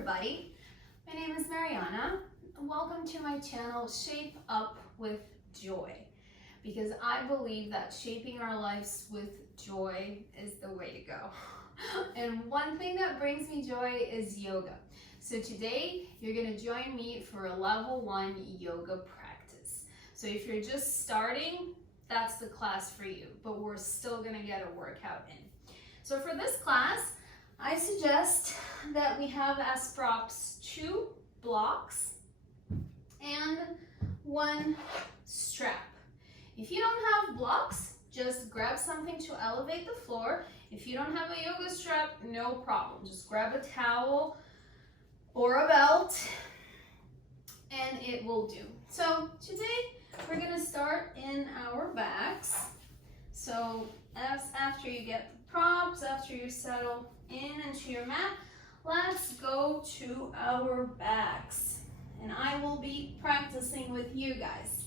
everybody, my name is Mariana. Welcome to my channel Shape Up with Joy, because I believe that shaping our lives with joy is the way to go. And one thing that brings me joy is yoga. So today you're going to join me for a level 1 yoga practice. So if you're just starting, that's the class for you, but we're still going to get a workout in. So for this class, I suggest that we have as props 2 blocks and 1 strap. If you don't have blocks, just grab something to elevate the floor. If you don't have a yoga strap, no problem. Just grab a towel or a belt and it will do. So today we're going to start in our backs. So after you get the props, after you settle in into your mat, let's go to our backs. And I will be practicing with you guys.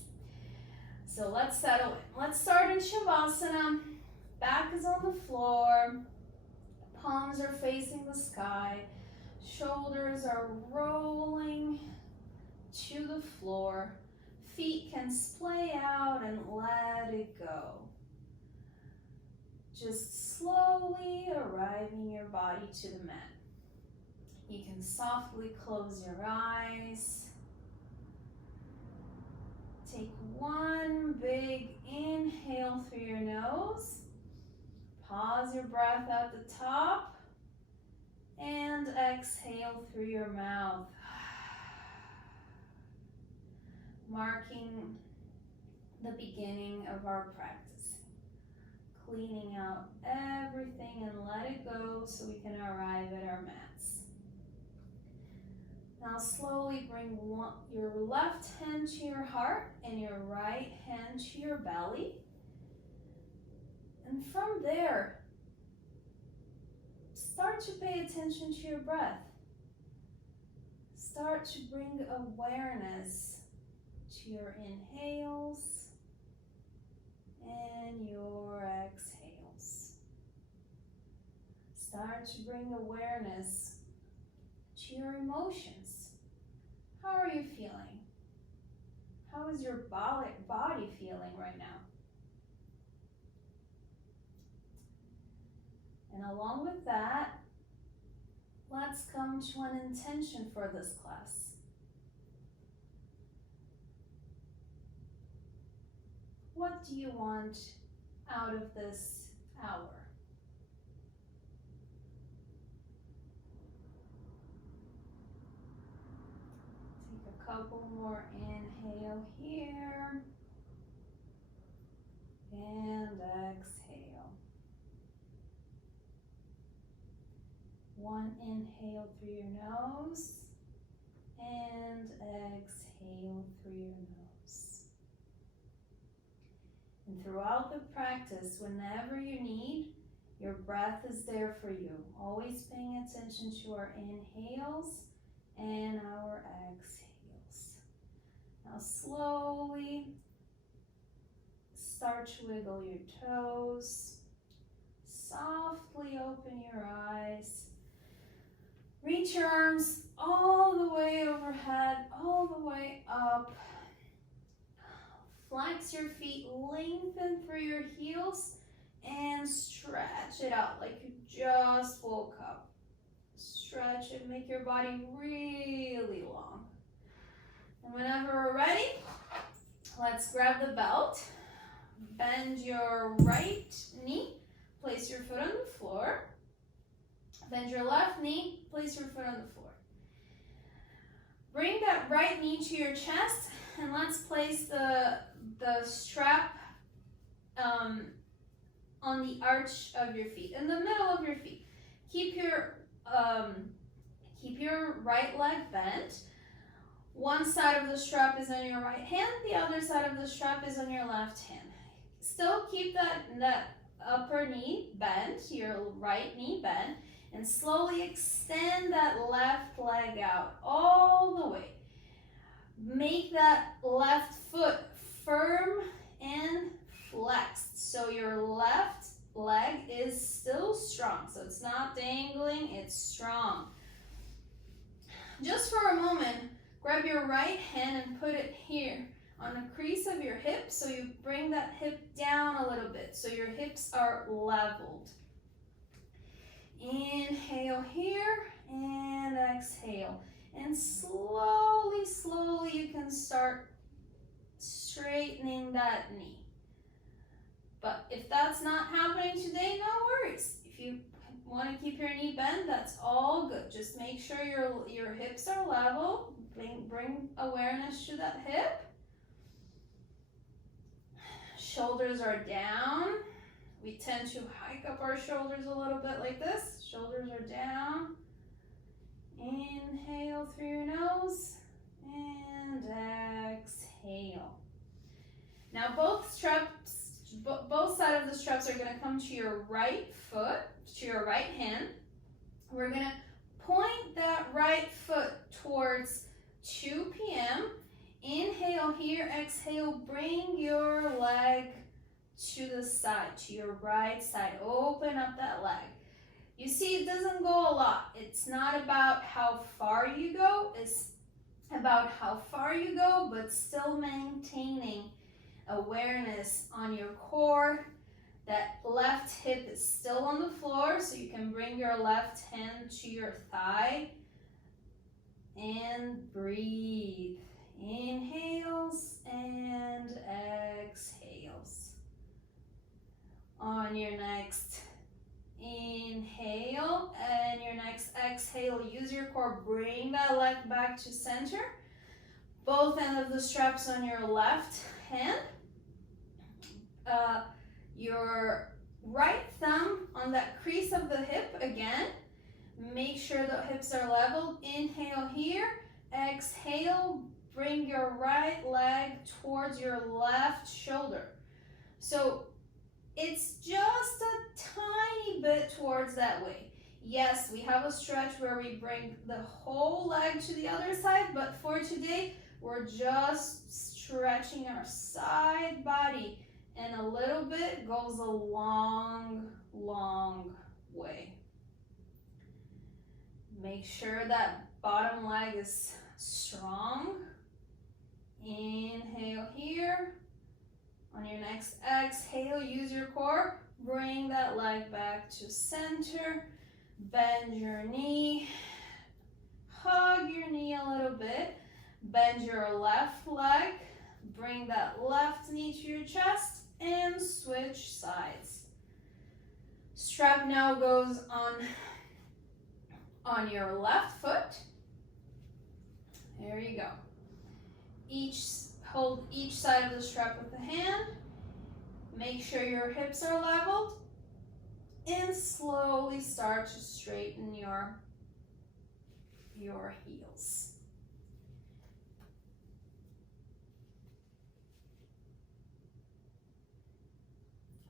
So let's settle in. Let's start in Shavasana. Back is on the floor. Palms are facing the sky. Shoulders are rolling to the floor. Feet can splay out and let it go. Just slowly arriving your body to the mat. You can softly close your eyes. Take one big inhale through your nose. Pause your breath at the top. And exhale through your mouth. Marking the beginning of our practice. Cleaning out everything and let it go so we can arrive at our mats. Now slowly bring your left hand to your heart and your right hand to your belly. And from there, start to pay attention to your breath. Start to bring awareness to your inhales and your exhales. Start to bring awareness to your emotions. How are you feeling? How is your body feeling right now? And along with that, let's come to an intention for this class. What do you want out of this hour? Take a couple more inhale here and exhale. One inhale through your nose and exhale through your nose. And throughout the practice, whenever you need, your breath is there for you. Always paying attention to our inhales and our exhales. Now slowly start to wiggle your toes. Softly open your eyes. Reach your arms all the way overhead, all the way up. Flex your feet, lengthen through your heels, and stretch it out like you just woke up. Stretch it, make your body really long. And whenever we're ready, let's grab the belt. Bend your right knee, place your foot on the floor. Bend your left knee, place your foot on the floor. Bring that right knee to your chest, and let's place the strap on the arch of your feet, in the middle of your feet. Keep your right leg bent. One side of the strap is on your right hand, the other side of the strap is on your left hand. Still keep that upper knee bent, your right knee bent, and slowly extend that left leg out all the way. Make that left foot firm and flexed. So your left leg is still strong. So it's not dangling, it's strong. Just for a moment, grab your right hand and put it here on the crease of your hip, so you bring that hip down a little bit so your hips are leveled. Inhale here and exhale. And slowly, slowly you can start straightening that knee. But if that's not happening today, no worries. If you want to keep your knee bent, that's all good. Just make sure your hips are level. Bring awareness to that hip. Shoulders are down. We tend to hike up our shoulders a little bit like this. Shoulders are down. Inhale through your nose and exhale. Now both sides of the straps are going to come to your right foot, to your right hand. We're going to point that right foot towards 2 p.m. Inhale here, exhale, bring your leg to the side, to your right side. Open up that leg. You see, it doesn't go a lot. It's not about how far you go, it's about how far you go, but still maintaining awareness on your core. That left hip is still on the floor, so you can bring your left hand to your thigh and breathe. Inhales and exhales. On your next inhale and your next exhale, use your core, bring that leg back to center. Both ends of the straps on your left hand. Your right thumb on that crease of the hip again. Make sure the hips are leveled. Inhale here, exhale, bring your right leg towards your left shoulder. So it's just a tiny bit towards that way. Yes, we have a stretch where we bring the whole leg to the other side, but for today, we're just stretching our side body, and a little bit goes a long, long way. Make sure that bottom leg is strong. Inhale here. On your next exhale, use your core. Bring that leg back to center. Bend your knee. Hug your knee a little bit. Bend your left leg. Bring that left knee to your chest and switch sides. Strap now goes on your left foot. There you go. Hold each side of the strap with the hand. Make sure your hips are leveled. And slowly start to straighten your heels.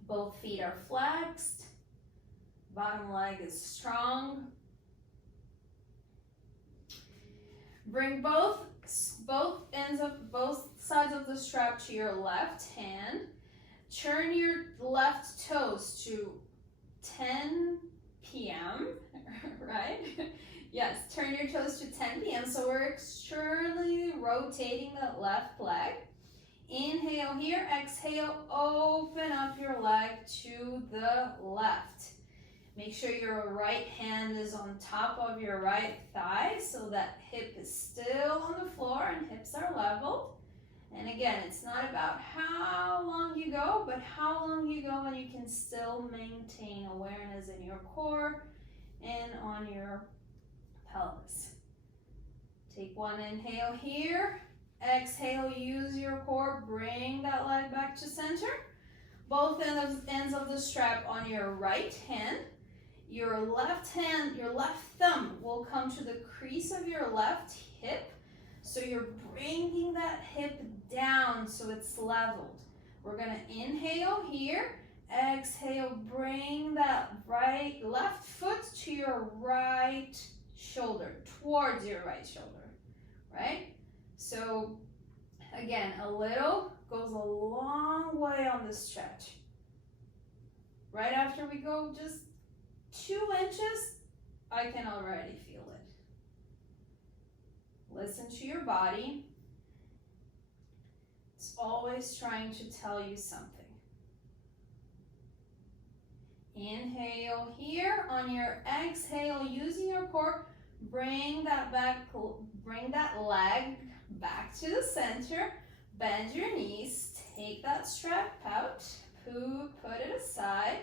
Both feet are flexed. Bottom leg is strong. Bring both sides of the strap to your left hand. Turn your left toes to 10 p.m., right? Yes, turn your toes to 10 p.m. So we're externally rotating the left leg. Inhale here, exhale, open up your leg to the left. Make sure your right hand is on top of your right thigh so that hip is still on the floor and hips are leveled. And again, it's not about how long you go, but how long you go and you can still maintain awareness in your core and on your pelvis. Take one inhale here. Exhale, use your core, bring that leg back to center. Both ends of the strap on your right hand. Your left thumb will come to the crease of your left hip. So you're bringing that hip down so it's leveled. We're gonna inhale here. Exhale, bring that left foot to your right shoulder, towards your right shoulder, right? So again, a little goes a long way on this stretch. Right after we go just 2 inches, I can already feel it. Listen to your body. It's always trying to tell you something. Inhale here. On your exhale, using your core, bring that leg back to the center. Bend your knees. Take that strap out. Put it aside.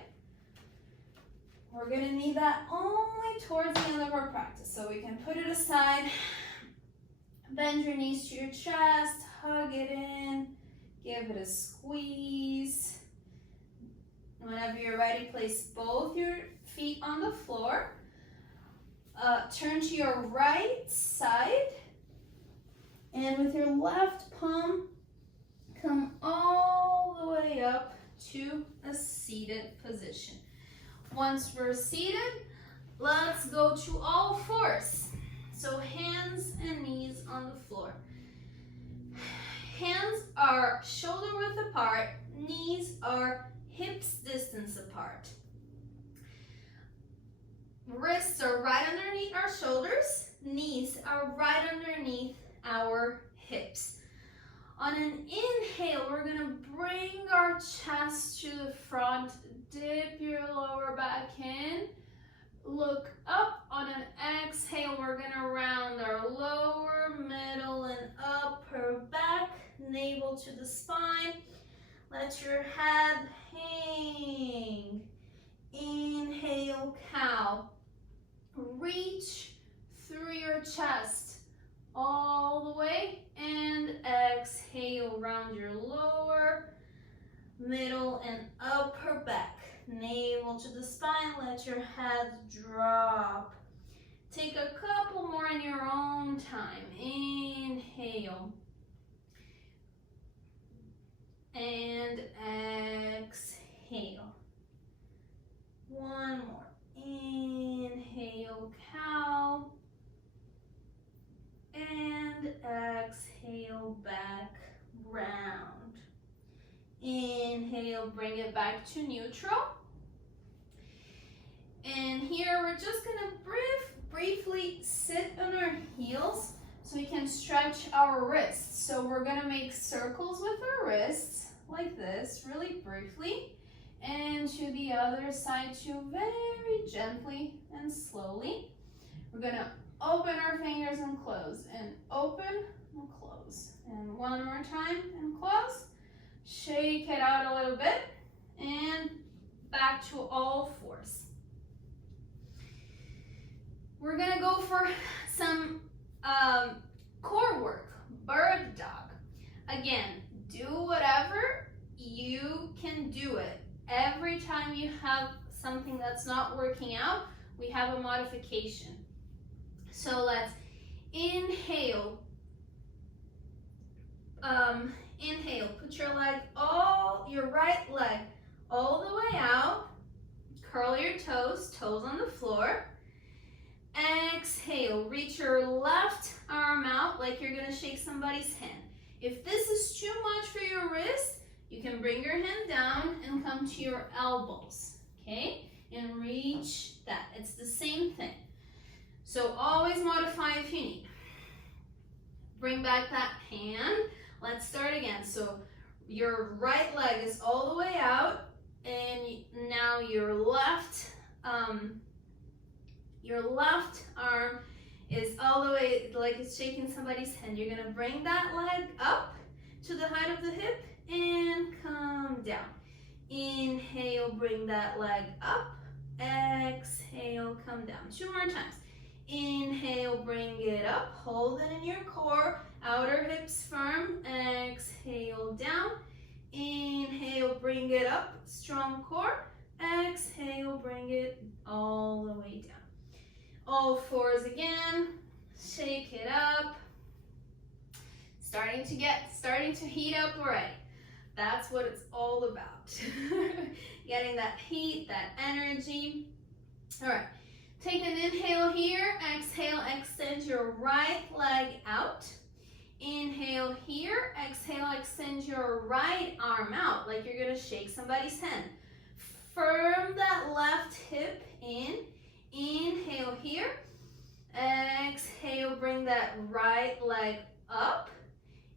We're going to need that only towards the end of our practice. So we can put it aside. Bend your knees to your chest. Hug it in. Give it a squeeze. Whenever you're ready, place both your feet on the floor. Turn to your right side. And with your left palm, come all the way up to a seated position. Once we're seated, let's go to all fours. So hands and knees on the floor. Hands are shoulder width apart, knees are hips distance apart. Wrists are right underneath our shoulders, knees are right underneath our hips. On an inhale, we're gonna bring our chest to the front, dip your lower back in, look up. On an exhale, we're gonna round our lower, middle, and upper back, navel to the spine. Let your head hang. Inhale, cow. Reach through your chest all the way, and exhale, round your lower, middle, and upper back. Navel to the spine, let your head drop. Take a couple more in your own time. Inhale. And exhale. One more. Inhale, cow. And exhale, back round. Inhale, bring it back to neutral. And here we're just gonna briefly sit on our heels so we can stretch our wrists. So we're gonna make circles with our wrists like this, really briefly, and to the other side too, very gently and slowly. We're gonna open our fingers and close, and open and close. And one more time and close. Shake it out a little bit and back to all fours. We're gonna go for some core work, bird dog. Again, do whatever you can do it. Every time you have something that's not working out, we have a modification. So let's inhale. Inhale, put your right leg all the way out. Curl your toes on the floor. Exhale, reach your left arm out like you're gonna shake somebody's hand. If this is too much for your wrist, you can bring your hand down and come to your elbows, okay? And reach that. It's the same thing. So always modify if you need. Bring back that hand. Let's start again. So your right leg is all the way out, and now your left arm is all the way like it's shaking somebody's hand. You're gonna bring that leg up to the height of the hip and come down. Inhale, bring that leg up. Exhale, come down. Two more times. Inhale, bring it up. Hold it in your core. Outer hips firm. Exhale, down. Inhale, bring it up. Strong core. Exhale, bring it all the way down. All fours again. Shake it up. Starting to heat up already. That's what it's all about. Getting that heat, that energy. All right. Take an inhale here. Exhale, extend your right leg out. Inhale here. Exhale, extend your right arm out like you're gonna shake somebody's hand. Firm that left hip in. Inhale here. Exhale. exhale, bring that right leg up.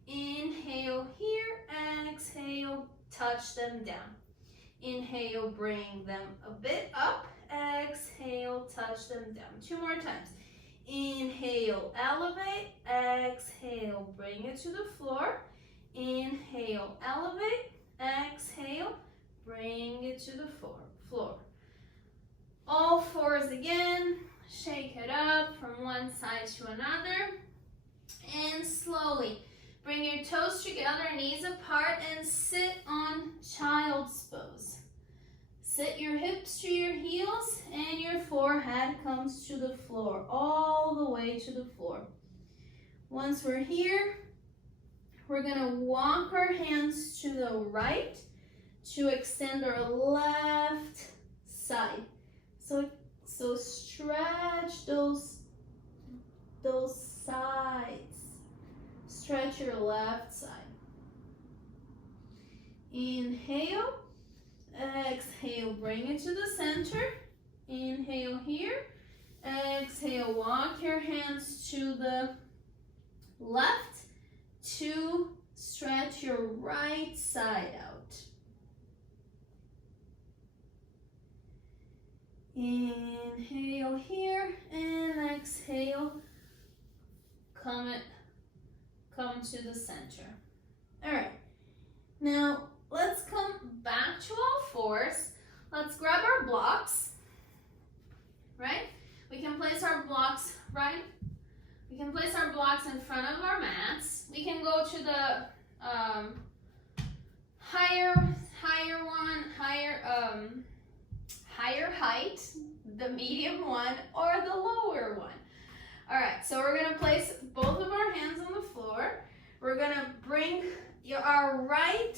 Inhale here, exhale, touch them down. Inhale, bring them a bit up. Exhale, touch them down. 2 more times. Inhale, elevate. Exhale, bring it to the floor. Inhale, elevate. Exhale, bring it to the floor. All fours again. Shake it up from one side to another. And slowly bring your toes together, knees apart, and sit on child's pose. Sit your hips to your heels, and your forehead comes to the floor, all the way to the floor. Once we're here, we're gonna walk our hands to the right to extend our left side. So stretch those sides. Stretch your left side. Inhale. Exhale, bring it to the center. Inhale here. Exhale, walk your hands to the left to stretch your right side out. Inhale here and exhale, come to the center. All right, now let's come back to all fours. Let's grab our blocks, right? We can place our blocks, right? We can place our blocks in front of our mats. We can go to the higher height, the medium one, or the lower one. All right, so we're gonna place both of our hands on the floor. We're gonna bring our right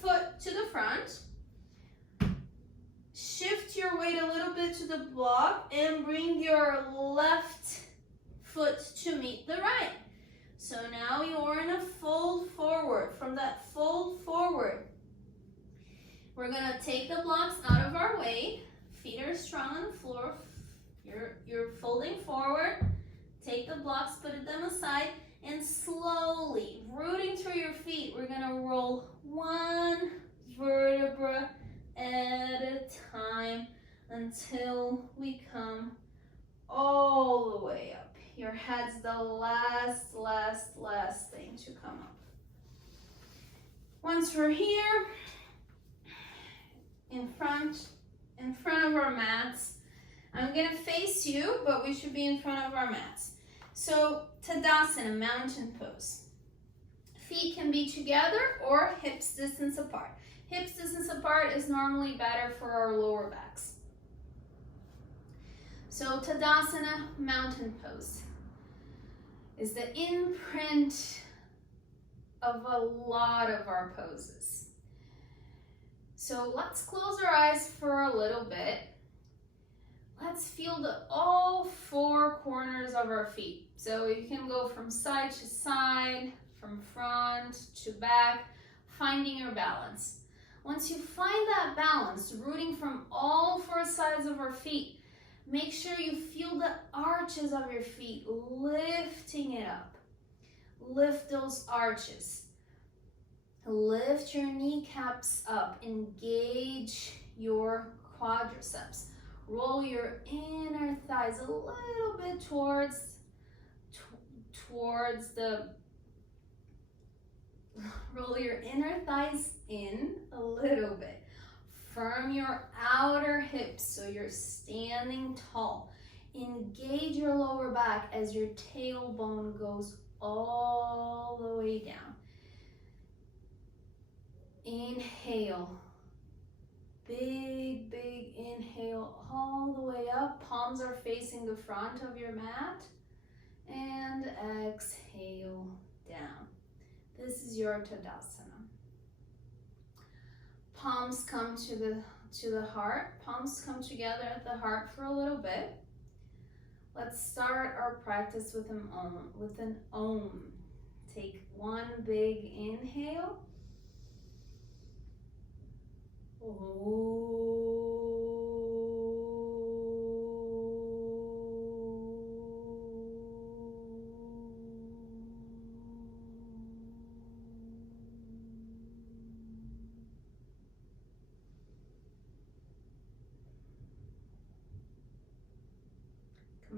foot to the front. Shift your weight a little bit to the block and bring your left foot to meet the right. So now you're in a fold forward. From that fold forward, we're gonna take the blocks out of our way. Feet are strong on the floor. You're folding forward. Take the blocks, put them aside, and slowly, rooting through your feet, we're gonna roll one vertebra at a time until we come all the way up. Your head's the last thing to come up. Once we're here, in front of our mats, I'm gonna face you, but we should be in front of our mats. So Tadasana, mountain pose. Feet can be together or hips distance apart. Hips distance apart is normally better for our lower backs. So Tadasana, mountain pose, is the imprint of a lot of our poses. So let's close our eyes for a little bit. Let's feel all 4 corners of our feet. So you can go from side to side, from front to back, finding your balance. Once you find that balance, rooting from all 4 sides of our feet, make sure you feel the arches of your feet, lifting it up. Lift those arches. Lift your kneecaps up. Engage your quadriceps. Roll your inner thighs a little bit towards roll your inner thighs in a little bit. Firm your outer hips so you're standing tall. Engage your lower back as your tailbone goes all the way down. Inhale. Big inhale all the way up. Palms are facing the front of your mat. And exhale down. This is your Tadasana. Palms come to the heart. Palms come together at the heart for a little bit. Let's start our practice with an Om. Take one big inhale. Oh.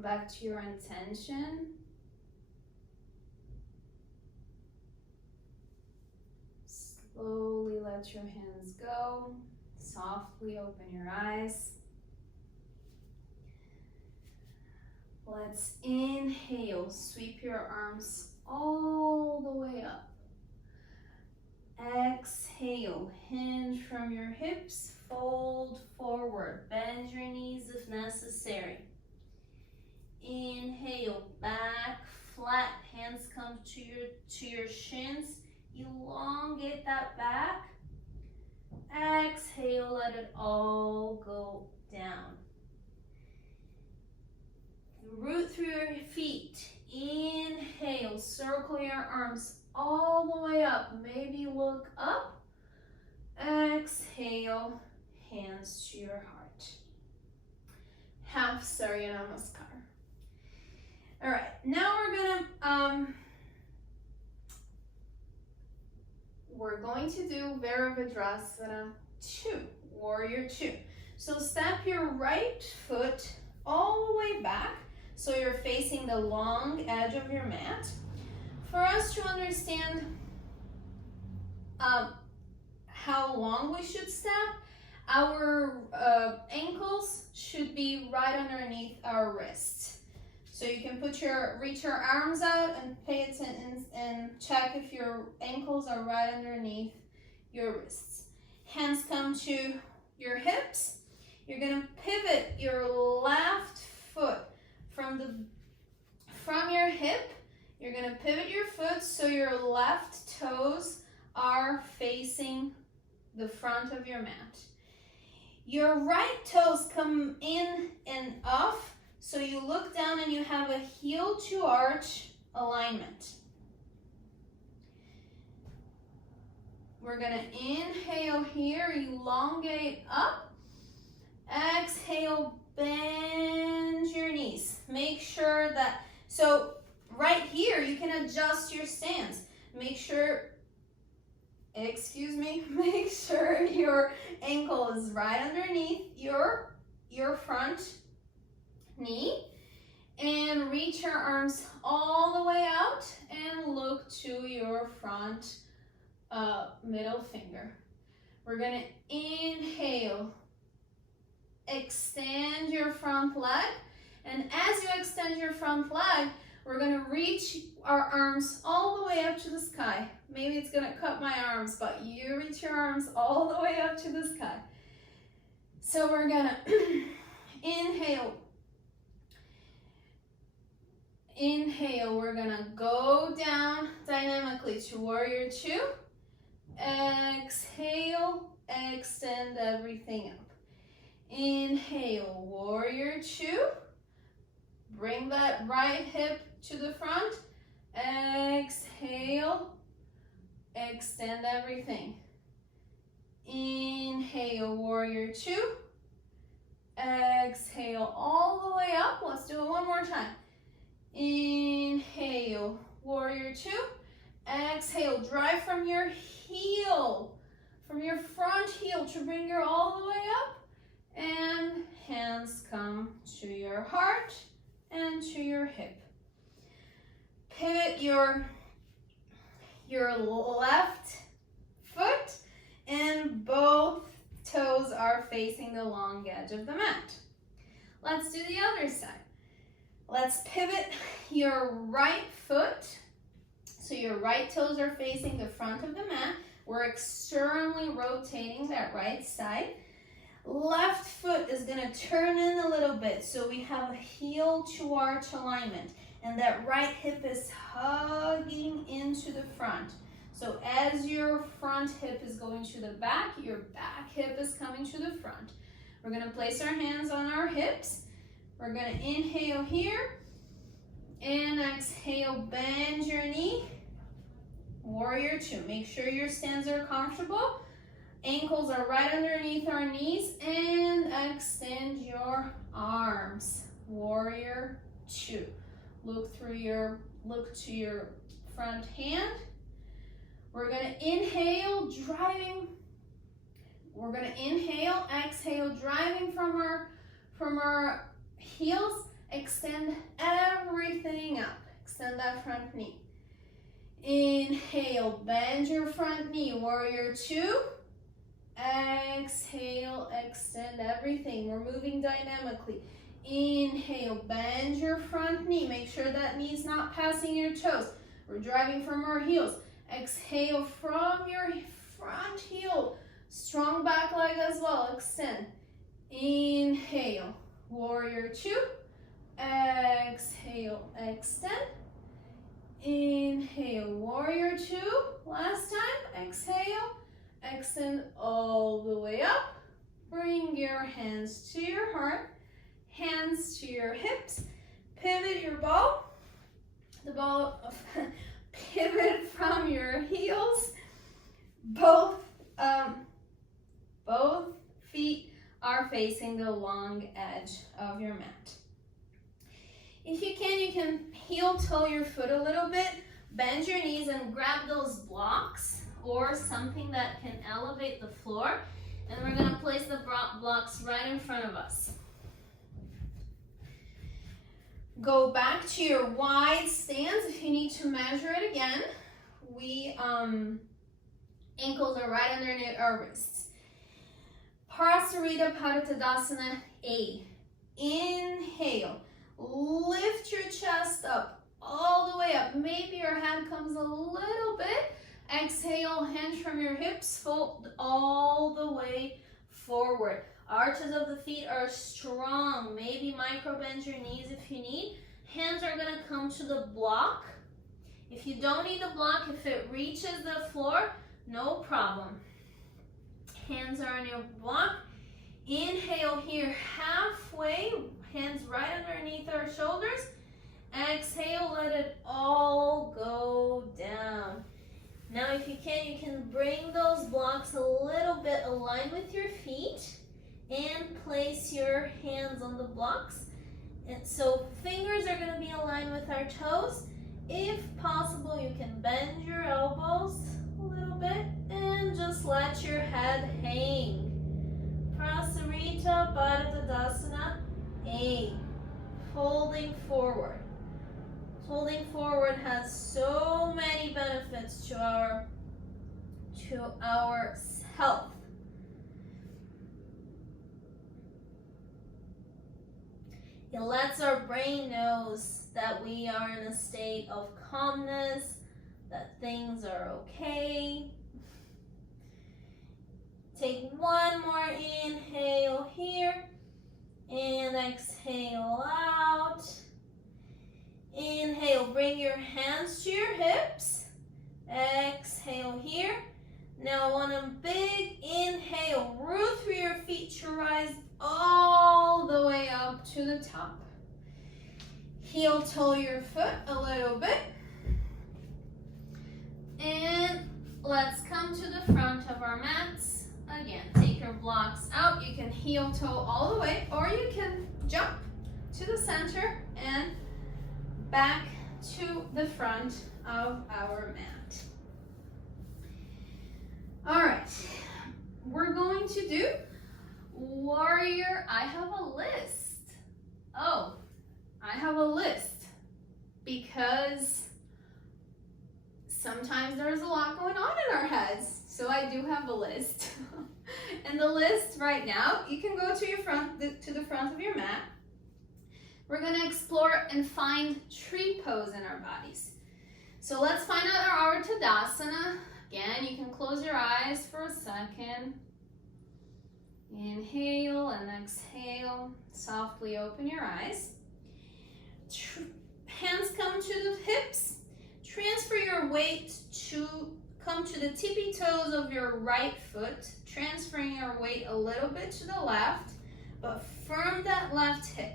back to your intention. Slowly let your hands go. Softly open your eyes. Let's inhale. Sweep your arms all the way up. Exhale. Hinge from your hips. Fold forward. Bend your knees if necessary. Inhale. Back flat. Hands come to your shins. Elongate that back. Exhale, let it all go down. Root through your feet. Inhale, circle your arms all the way up. Maybe look up. Exhale, hands to your heart. Half Surya Namaskar. All right, now we're going to do Virabhadrasana 2, Warrior 2. So step your right foot all the way back so you're facing the long edge of your mat. For us to understand how long we should step, our ankles should be right underneath our wrists. So you can reach your arms out and pay attention and check if your ankles are right underneath your wrists. Hands come to your hips. You're gonna pivot your left foot from your hip. You're gonna pivot your foot so your left toes are facing the front of your mat. Your right toes come in and off. So you look down and you have a heel to arch alignment. We're gonna inhale here, elongate up. Exhale, bend your knees. Make sure that, so right here, you can adjust your stance. Make sure your ankle is right underneath your front knee, and reach your arms all the way out and look to your front middle finger. We're gonna inhale, extend your front leg, and as you extend your front leg, we're gonna reach our arms all the way up to the sky. Maybe it's gonna cut my arms, but you reach your arms all the way up to the sky. So we're gonna inhale, we're gonna go down dynamically to Warrior 2. Exhale, extend everything up. Inhale, Warrior 2. Bring that right hip to the front. Exhale, extend everything. Inhale, Warrior 2. Exhale all the way up. Let's do it one more time. Inhale, Warrior 2. Exhale, drive from your heel, from your front heel to bring you all the way up. And hands come to your heart and to your hip. Pivot your left foot and both toes are facing the long edge of the mat. Let's do the other side. Let's pivot your right foot. So your right toes are facing the front of the mat. We're externally rotating that right side. Left foot is gonna turn in a little bit. So we have a heel to arch alignment. And that right hip is hugging into the front. So as your front hip is going to the back, your back hip is coming to the front. We're gonna place our hands on our hips. We're gonna inhale here and exhale, bend your knee. Warrior 2, make sure your stands are comfortable. Ankles are right underneath our knees and extend your arms. Warrior 2. Look to your front hand. We're gonna inhale, exhale, driving from our heels, Extend everything up. Extend that front knee. Inhale, bend your front knee, warrior two. Exhale, extend everything. We're moving dynamically. Inhale, bend your front knee. Make sure that knee's not passing your toes. We're driving from our heels. Exhale from your front heel. Strong back leg as well. Extend. Inhale, warrior two. Exhale, extend. Inhale, warrior two. Last time, exhale. Extend all the way up. Bring your hands to your heart. Hands to your hips. Pivot your ball. The ball pivot from your heels. Both feet are facing the long edge of your mat. If you can heel toe your foot a little bit. Bend your knees and grab those blocks or something that can elevate the floor. And we're gonna place the blocks right in front of us. Go back to your wide stance if you need to measure it again. Ankles are right underneath our wrists. Parasarita Padottanasana A. Inhale. Lift your chest up, all the way up. Maybe your hand comes a little bit. Exhale, hinge from your hips, fold all the way forward. Arches of the feet are strong. Maybe micro bend your knees if you need. Hands are gonna come to the block. If you don't need the block, if it reaches the floor, no problem. Hands are on your block. Inhale here, halfway, hands right underneath our shoulders. Exhale, let it all go down. Now if you can bring those blocks a little bit aligned with your feet and place your hands on the blocks. And so fingers are gonna be aligned with our toes. If possible, you can bend your elbows a little bit and just let your head hang. Parasarita Padottanasana A. Folding forward. Folding forward has so many benefits to our health. It lets our brain know that we are in a state of calmness, that things are okay. Take one more inhale here and exhale out. Inhale, bring your hands to your hips. Exhale here. Now on a big inhale, root through your feet to rise all the way up to the top. Heel toe your foot a little bit. And let's come to the front of our mats. Again, take your blocks out. You can heel toe all the way, or you can jump to the center and back to the front of our mat. All right, we're going to do warrior. I have a list. Oh, I have a list because sometimes there's a lot going on in our heads. So I do have a list. And the list right now, you can go to your to the front of your mat. We're gonna explore and find tree pose in our bodies. So let's find out our Tadasana. Again, you can close your eyes for a second. Inhale and exhale. Softly open your eyes. Hands come to the hips. Transfer your weight to come to the tippy toes of your right foot. Transferring your weight a little bit to the left, but firm that left hip.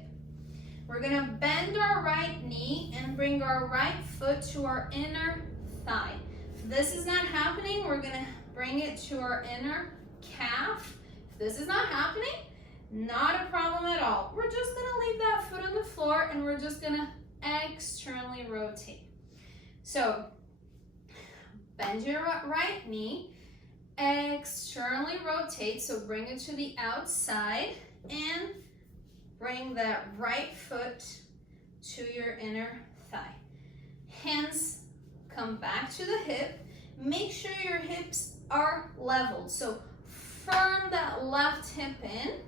We're gonna bend our right knee and bring our right foot to our inner thigh. If this is not happening, we're gonna bring it to our inner calf. If this is not happening, not a problem at all. We're just gonna leave that foot on the floor and we're just gonna externally rotate. So, bend your right knee, externally rotate, so bring it to the outside and bring that right foot to your inner thigh. Hands come back to the hip. Make sure your hips are leveled. So firm that left hip in,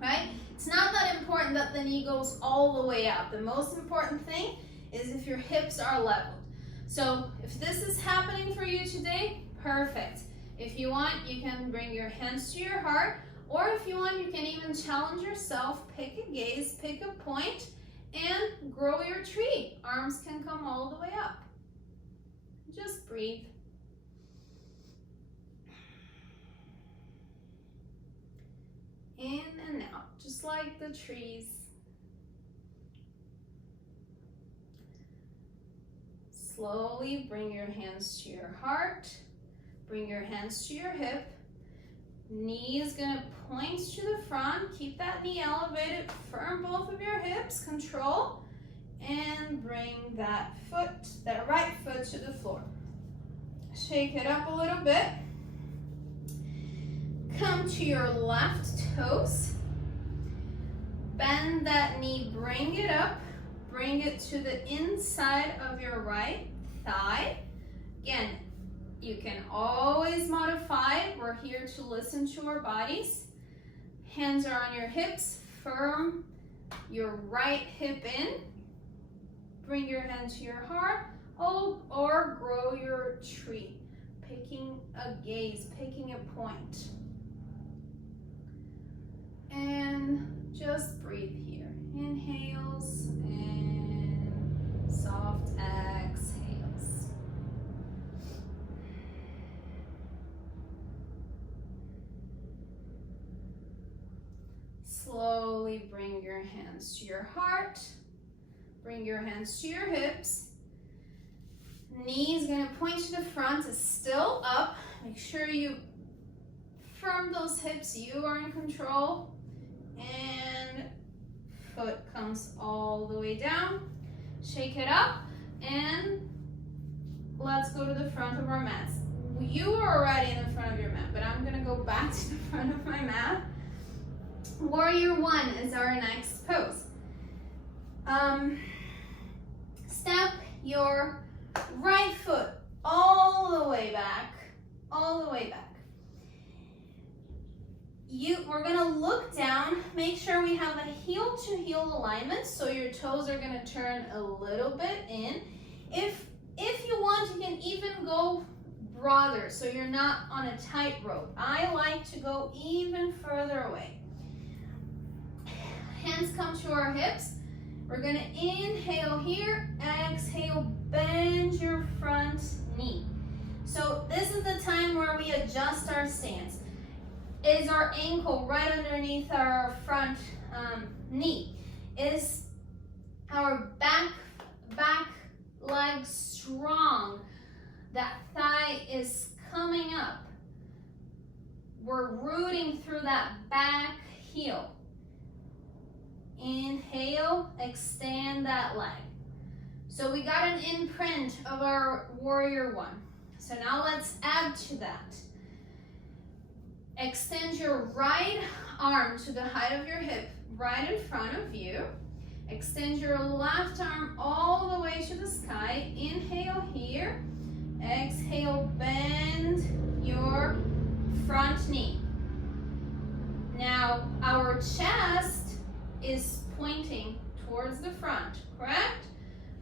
right? It's not that important that the knee goes all the way out. The most important thing is if your hips are leveled. So if this is happening for you today, perfect. If you want, you can bring your hands to your heart, or if you want, you can even challenge yourself, pick a gaze, pick a point, and grow your tree. Arms can come all the way up. Just breathe. In and out, just like the trees. Slowly bring your hands to your heart. Bring your hands to your hip. Knee is going to point to the front. Keep that knee elevated. Firm both of your hips. Control. And bring that right foot to the floor. Shake it up a little bit. Come to your left toes. Bend that knee. Bring it up. Bring it to the inside of your right thigh. Again, you can always modify. We're here to listen to our bodies. Hands are on your hips. Firm your right hip in. Bring your hand to your heart. Or grow your tree. Picking a gaze, picking a point. And just breathe here. Inhales and soft exhales. Slowly bring your hands to your heart. Bring your hands to your hips. Knee is going to point to the front. It's still up. Make sure you firm those hips. You are in control. And foot comes all the way down. Shake it up. And let's go to the front of our mats. You are already in the front of your mat, but I'm going to go back to the front of my mat. Warrior One is our next pose. Step your right foot all the way back, We're gonna look down, make sure we have a heel to heel alignment, so your toes are gonna turn a little bit in. If you want, you can even go broader, so you're not on a tightrope. I like to go even further away. Hands come to our hips. We're gonna inhale here, exhale, bend your front knee. So this is the time where we adjust our stance. Is our ankle right underneath our front knee? Is our back leg strong? That thigh is coming up. We're rooting through that back heel. Inhale, extend that leg. So we got an imprint of our Warrior One. So now let's add to that. Extend your right arm to the height of your hip, right in front of you. Extend your left arm all the way to the sky. Inhale here. Exhale, bend your front knee. Now, our chest is pointing towards the front, correct?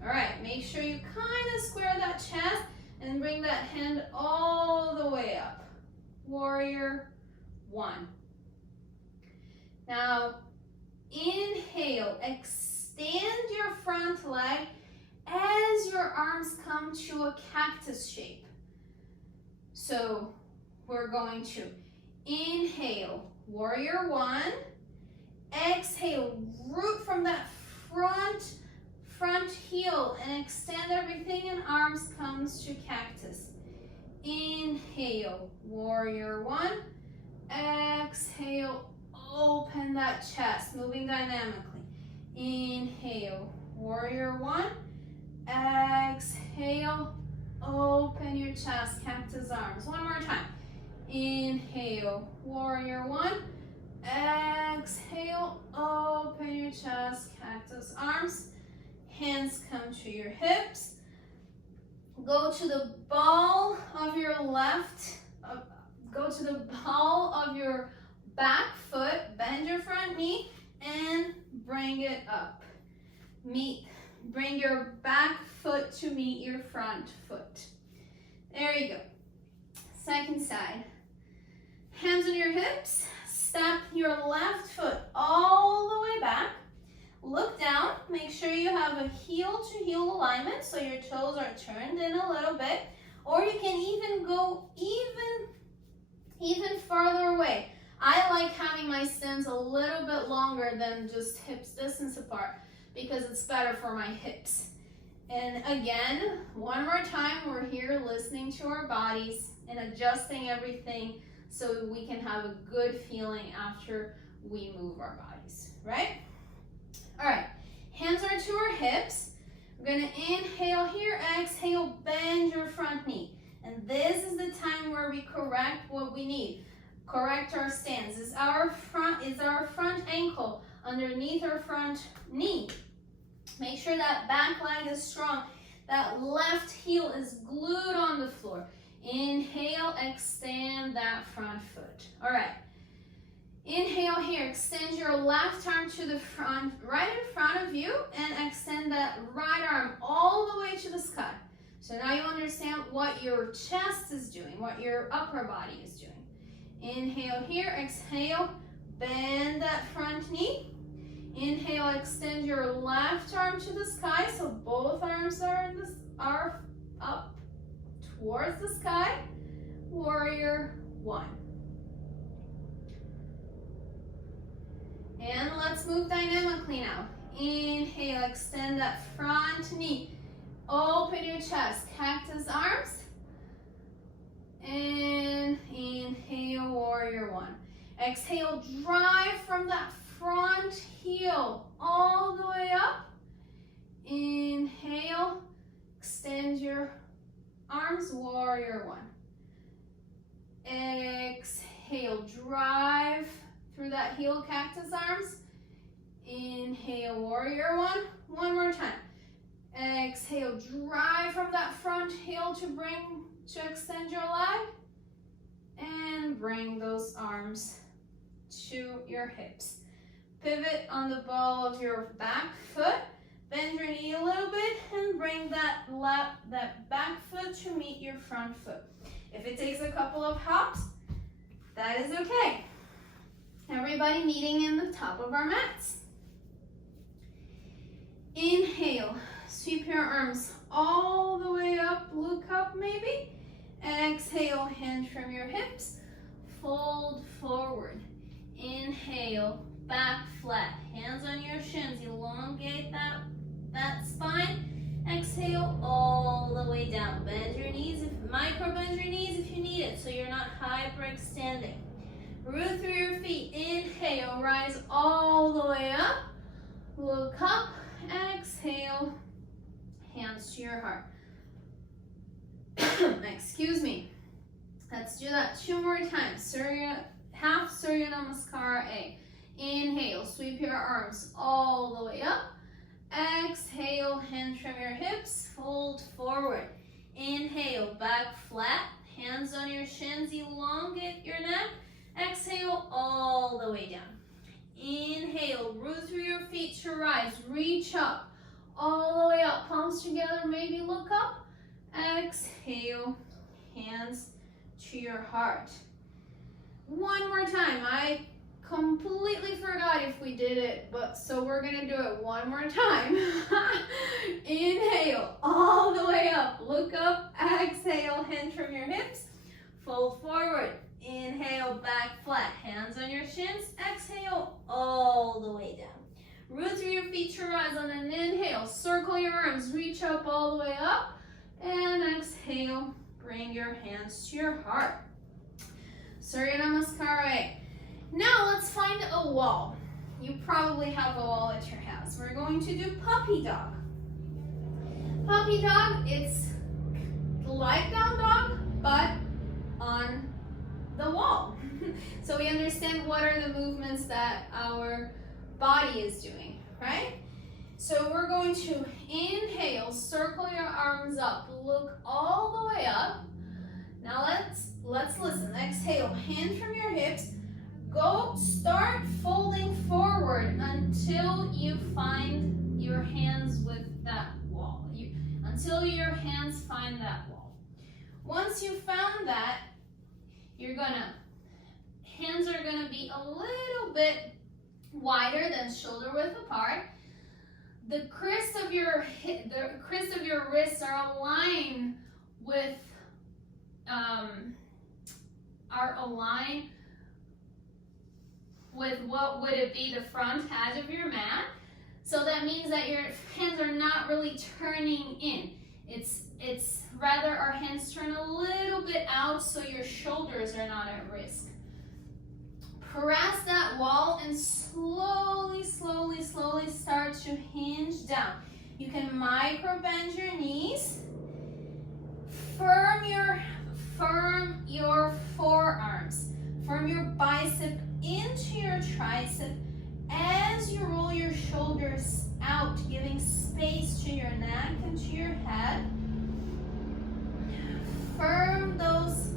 All right, make sure you kind of square that chest and bring that hand all the way up. Warrior One. Now, inhale, extend your front leg as your arms come to a cactus shape. So we're going to inhale, Warrior One. Exhale, root from that front heel and extend everything, and arms comes to cactus. Inhale, Warrior One. Exhale, open that chest, moving dynamically. Inhale, Warrior One. Exhale, open your chest, cactus arms. One more time. Inhale, Warrior One. Exhale, open your chest, cactus arms. Hands come to your hips. Go to the ball of your left, go to the ball of your back foot, bend your front knee, and bring it up. Bring your back foot to meet your front foot. There you go. Second side. Hands on your hips. Step your left foot all the way back. Look down. Make sure you have a heel-to-heel alignment so your toes are turned in a little bit. Or you can even go even farther away. I like having my stance a little bit longer than just hips distance apart because it's better for my hips. And again, one more time, we're here listening to our bodies and adjusting everything so we can have a good feeling after we move our bodies, right? All right, hands are to our hips. We're gonna inhale here, exhale, bend your front knee. And this is the time where we correct what we need. Correct our stance. Is our front ankle underneath our front knee. Make sure that back leg is strong. That left heel is glued on the floor. Inhale, extend that front foot. All right. Inhale here, extend your left arm to the front, right in front of you, and extend that right arm all the way to the sky. So now you understand what your chest is doing, what your upper body is doing. Inhale here, exhale, bend that front knee. Inhale, extend your left arm to the sky, so both arms are up towards the sky. Warrior one. And let's move dynamically now. Inhale, extend that front knee. Open your chest, cactus arms. And inhale, warrior one. Exhale, drive from that front heel all the way up. Inhale, extend your arms, warrior one. Exhale, drive through that heel, cactus arms. Inhale, warrior one. One more time. Exhale, drive from that front heel to extend your leg. And bring those arms to your hips. Pivot on the ball of your back foot. Bend your knee a little bit and bring that back foot to meet your front foot. If it takes a couple of hops, that is okay. Everybody meeting in the top of our mats. Inhale, sweep your arms all the way up, look up maybe. Exhale, hands from your hips, fold forward. Inhale, back flat, hands on your shins, elongate that spine. Exhale, all the way down. Bend your knees, micro bend your knees if you need it, so you're not hyperextending. Root through your feet. Inhale, rise all the way up. Look up, exhale, hands to your heart. Excuse me. Let's do that 2 more times. Half Surya Namaskara A. Inhale, sweep your arms all the way up. Exhale, hands from your hips, fold forward. Inhale, back flat, hands on your shins, elongate your neck. Exhale, all the way down. Inhale, root through your feet to rise, reach up, all the way up, palms together, maybe look up. Exhale, hands to your heart. One more time. I completely forgot if we did it, but so we're gonna do it one more time. Inhale, all the way up, look up, exhale, hands from your hips, fold forward. Inhale, back flat, hands on your shins, exhale, all the way down. Root through your feet to rise on an inhale, circle your arms, reach up all the way up, and exhale, bring your hands to your heart. Surya Namaskara. Now let's find a wall. You probably have a wall at your house. We're going to do puppy dog. Puppy dog, it's like down dog, but on the wall. So we understand what are the movements that our body is doing, right? So we're going to inhale, circle your arms up, look all the way up. Now let's listen. Exhale, hand from your hips. Go, start folding forward until you find your hands with that wall. Until your hands find that wall. Once you found that, hands are gonna be a little bit wider than shoulder width apart. The crisp of your wrists are aligned with what would it be, the front edge of your mat. So that means that your hands are not really turning in. It's rather our hands turn a little bit out so your shoulders are not at risk. Press that wall and slowly start to hinge down. You can micro bend your knees. Firm your forearms. Firm your bicep into your tricep as you roll your shoulders out, giving space to your neck and to your head. Firm those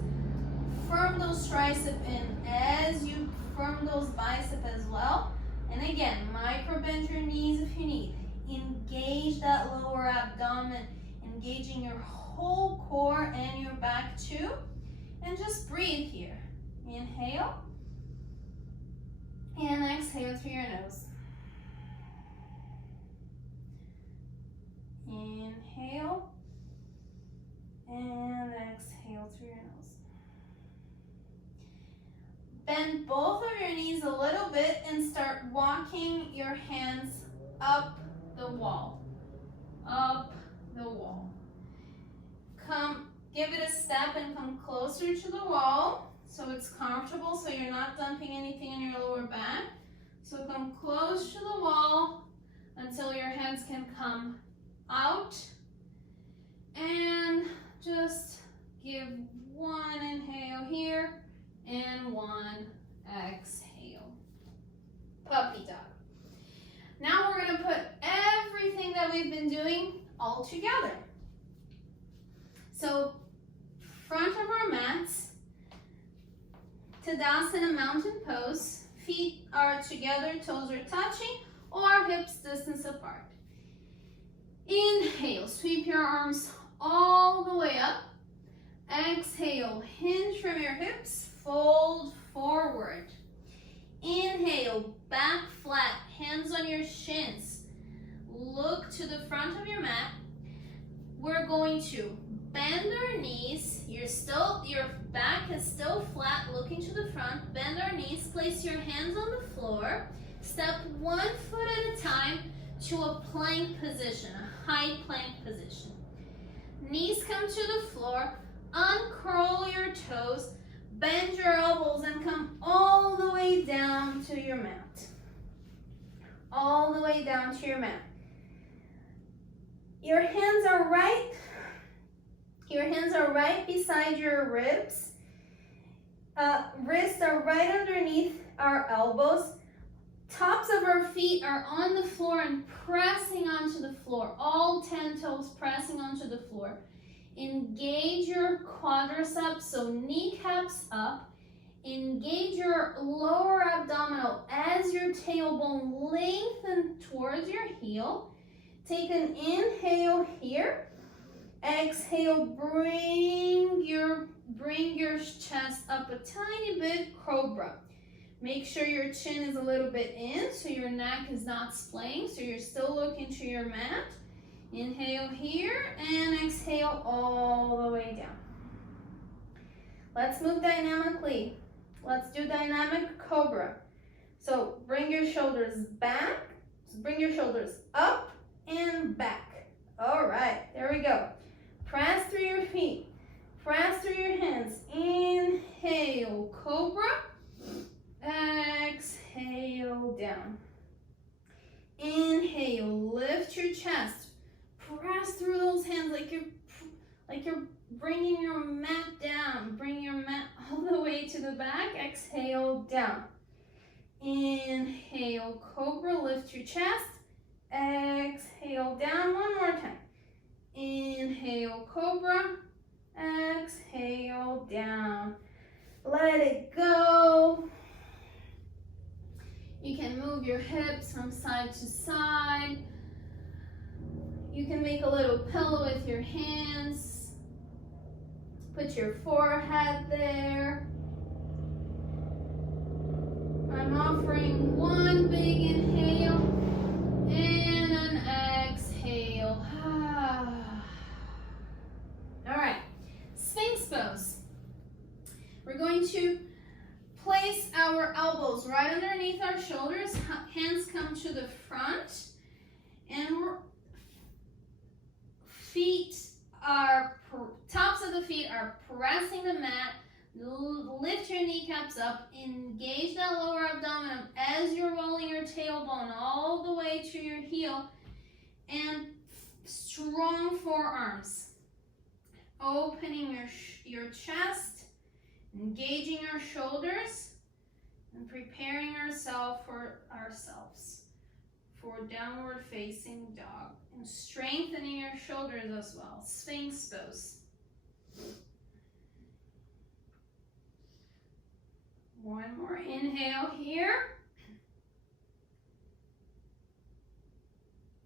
triceps in as you firm those biceps as well. And again, micro bend your knees if you need. Engage that lower abdomen, engaging your whole core and your back too. And just breathe here. Inhale. And exhale through your nose. Inhale. And exhale through your nose. Bend both of your knees a little bit and start walking your hands up the wall. Up the wall. Give it a step and come closer to the wall so it's comfortable, so you're not dumping anything in your lower back. So come close to the wall until your hands can come out. And just give one inhale here and one exhale. Puppy dog. Now we're going to put everything that we've been doing all together. So front of our mats, Tadasana mountain pose. Feet are together, toes are touching, or hips distance apart. Inhale, sweep your arms all the way up. Exhale, hinge from your hips, fold forward. Inhale, back flat, hands on your shins. Look to the front of your mat. We're going to bend our knees. Your back is still flat, looking to the front. Bend our knees, place your hands on the floor. Step 1 foot at a time to a plank position, a high plank position. Knees come to the floor, uncurl your toes, bend your elbows and come all the way down to your mat. All the way down to your mat. Your hands are right beside your ribs. Wrists are right underneath our elbows. Tops of our feet are on the floor and pressing onto the floor. All 10 toes pressing onto the floor. Engage your quadriceps, so kneecaps up. Engage your lower abdominal as your tailbone lengthens towards your heel. Take an inhale here. Exhale, bring your chest up a tiny bit, cobra. Make sure your chin is a little bit in so your neck is not splaying, so you're still looking to your mat. Inhale here and exhale all the way down. Let's move dynamically. Let's do dynamic cobra. So bring your shoulders back, bring your shoulders up and back. All right, there we go. Press through your feet, press through your hands. Inhale, cobra. Exhale, down. Inhale, lift your chest. Press through those hands like you're bringing your mat down. Bring your mat all the way to the back. Exhale, down. Inhale, cobra, lift your chest. Exhale, down. One more time. Inhale, cobra. Exhale, down. Let it go. You can move your hips from side to side. You can make a little pillow with your hands. Put your forehead there. I'm offering one big inhale and an exhale. All right, Sphinx pose. We're going to place our elbows right underneath our shoulders. Hands come to the front, and tops of the feet are pressing the mat. Lift your kneecaps up, engage that lower abdomen as you're rolling your tailbone all the way to your heel, and strong forearms. Opening your chest, engaging our shoulders, and preparing ourselves for downward facing dog, and strengthening your shoulders as well. Sphinx pose. One more inhale here.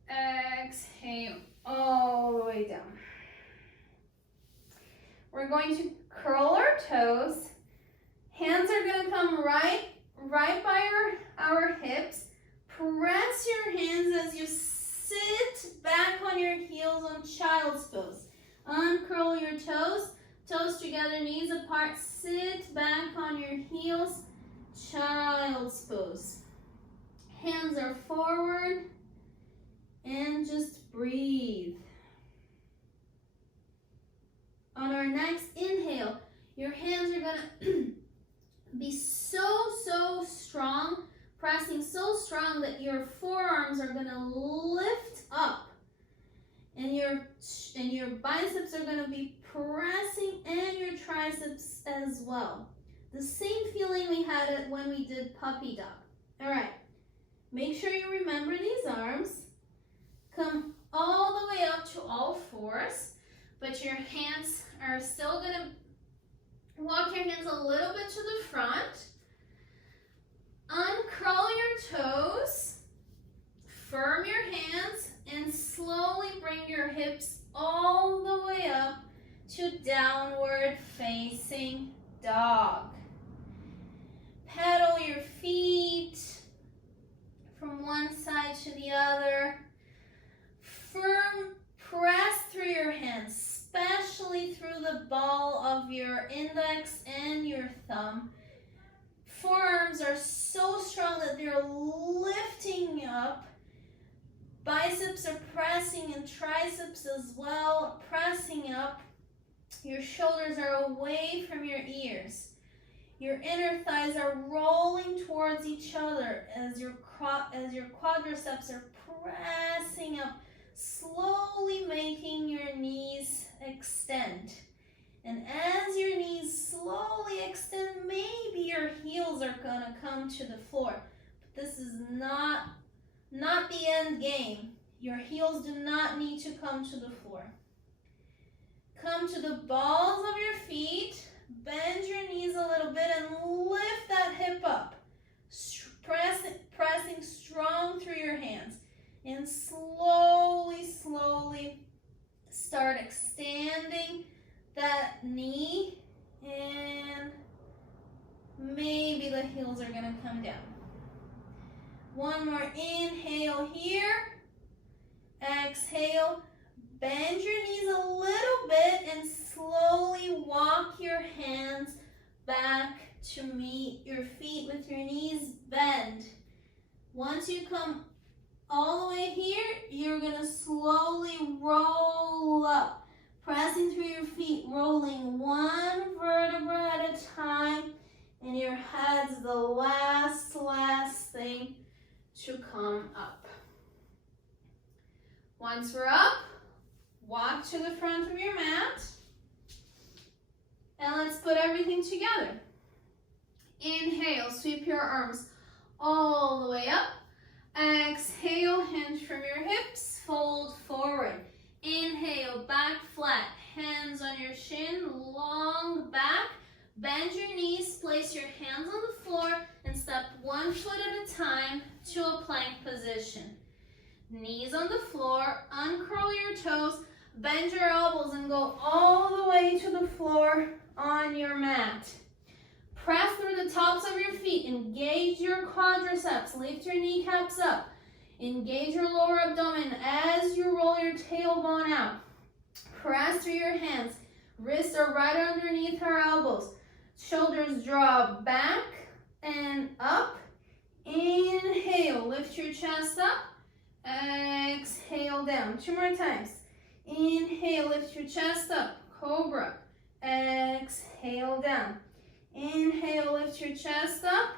Exhale all the way down. We're going to curl our toes. Hands are going to come right by our hips. Press your hands as you sit back on your heels on child's pose. Uncurl your toes. Toes together, knees apart. Sit back on your heels. Child's pose. Hands are forward. And just breathe. On our next inhale, your hands are going to be so strong, pressing so strong that your forearms are going to lift up, and your biceps are going to be pressing, and your triceps as well. The same feeling we had when we did puppy dog. All right, make sure you remember these arms. Come all the way up to all fours, but your hands are still going to walk your hands a little bit to the front. Uncurl your toes, firm your hands, and slowly bring your hips all the way up to downward facing dog. Pedal your feet from one side to the other. Firm press through your hands, especially through the ball of your index and your thumb. Forearms are so strong that they're lifting up. Biceps are pressing, and triceps as well, pressing up. Your shoulders are away from your ears. Your inner thighs are rolling towards each other as your quadriceps are pressing up, slowly making your knees extend. And as your knees slowly extend, maybe your heels are gonna come to the floor. But this is not the end game. Your heels do not need to come to the floor. Come to the balls of your feet, bend your knees a little bit, and lift that hip up. Pressing strong through your hands. And slowly start extending that knee, and maybe the heels are gonna come down. One more inhale here. Exhale. Bend your knees a little bit and slowly walk your hands back to meet your feet with your knees bent. Once you come all the way here, you're gonna slowly roll up, pressing through your feet, rolling one vertebra at a time, and your head's the last thing to come up. Once we're up, walk to the front of your mat, and let's put everything together. Inhale, sweep your arms all the way up. Exhale, Exhale, hinge from your hips, fold forward. Inhale, back flat, hands on your shin, long back. Bend your knees, place your hands on the floor, and step one foot at a time to a plank position. Knees on the floor, uncurl your toes, bend your elbows and go all the way to the floor on your mat. Press through the tops of your feet, engage your quadriceps, lift your kneecaps up. Engage your lower abdomen as you roll your tailbone out. Press through your hands, wrists are right underneath our elbows. Shoulders draw back and up. Inhale, lift your chest up. Exhale down. 2 more times. Inhale, lift your chest up. Cobra. Exhale down. Inhale, lift your chest up.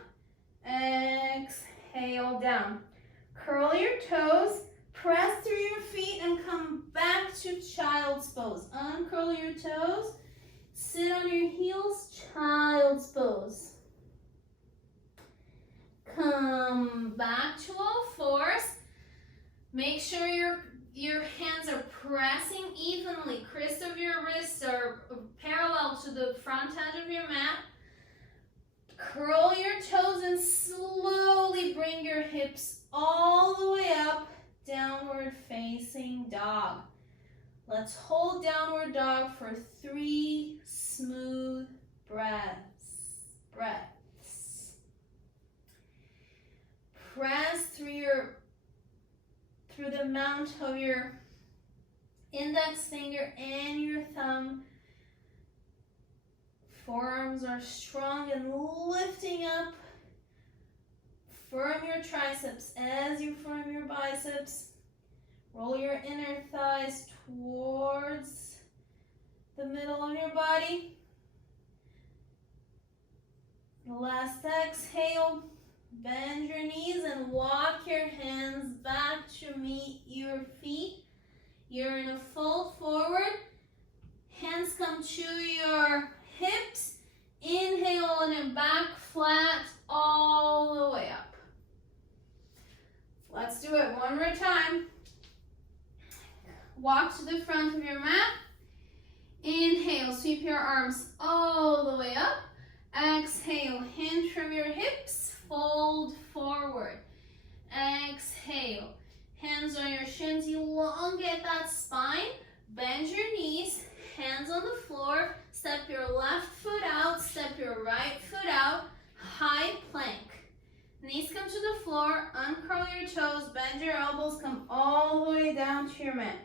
Exhale down. Curl your toes. Press through your feet and come back to child's pose. Uncurl your toes. Sit on your heels, child's pose. Come back to all fours. Make sure your hands are pressing evenly. Crease of your wrists are parallel to the front edge of your mat. Curl your toes and slowly bring your hips all the way up, downward facing dog. Let's hold downward dog for 3 smooth breaths. Press through the mount of your index finger and your thumb. Forearms are strong and lifting up. Firm your triceps as you firm your biceps. Roll your inner thighs towards the middle of your body. Last exhale, bend your knees and walk your hands back to meet your feet. You're in a fold forward. Hands come to your hips. Inhale and back flat all the way up. Let's do it one more time. Walk to the front of your mat. Inhale, sweep your arms all the way up. Exhale, hinge from your hips, fold forward. Exhale, hands on your shins, elongate that spine. Bend your knees, hands on the floor. Step your left foot out, step your right foot out. High plank. Knees come to the floor, uncurl your toes, bend your elbows, come all the way down to your mat.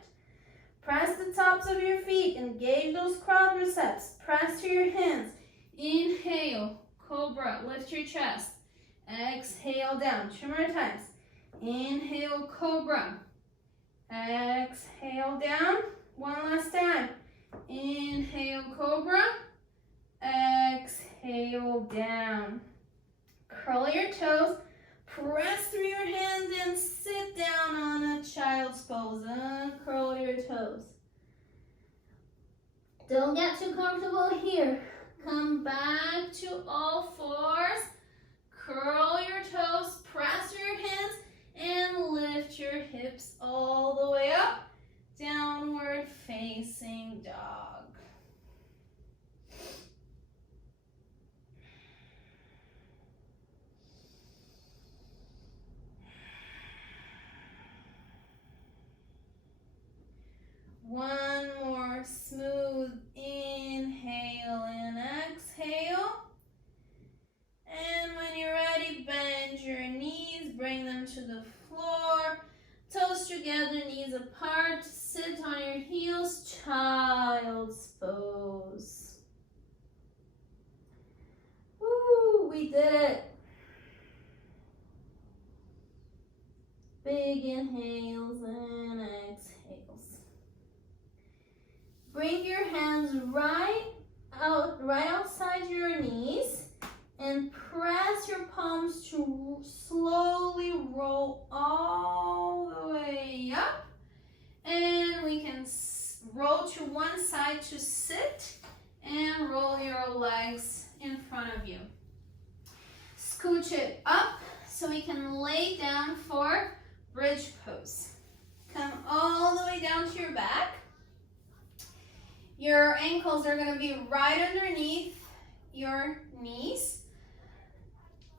Press the tops of your feet, engage those quadriceps, press through your hands. Inhale, cobra, lift your chest. Exhale down, 2 more times. Inhale, cobra. Exhale down, 1 last time. Inhale, cobra. Exhale down. Curl your toes, press through your hands and sit down on a child's pose. Uncurl your toes. Don't get too comfortable here. Come back to all fours. Curl your toes, press through your hands, and lift your hips all the way up. Downward facing dog. One more smooth inhale and exhale. And when you're ready, bend your knees, bring them to the floor. Toes together, knees apart. Sit on your heels, child's pose. Woo, we did it. Big inhales and exhales. Bring your hands right outside your knees and press your palms to slowly roll all the way up. And we can roll to one side to sit and roll your legs in front of you. Scooch it up so we can lay down for bridge pose. Your ankles are going to be right underneath your knees.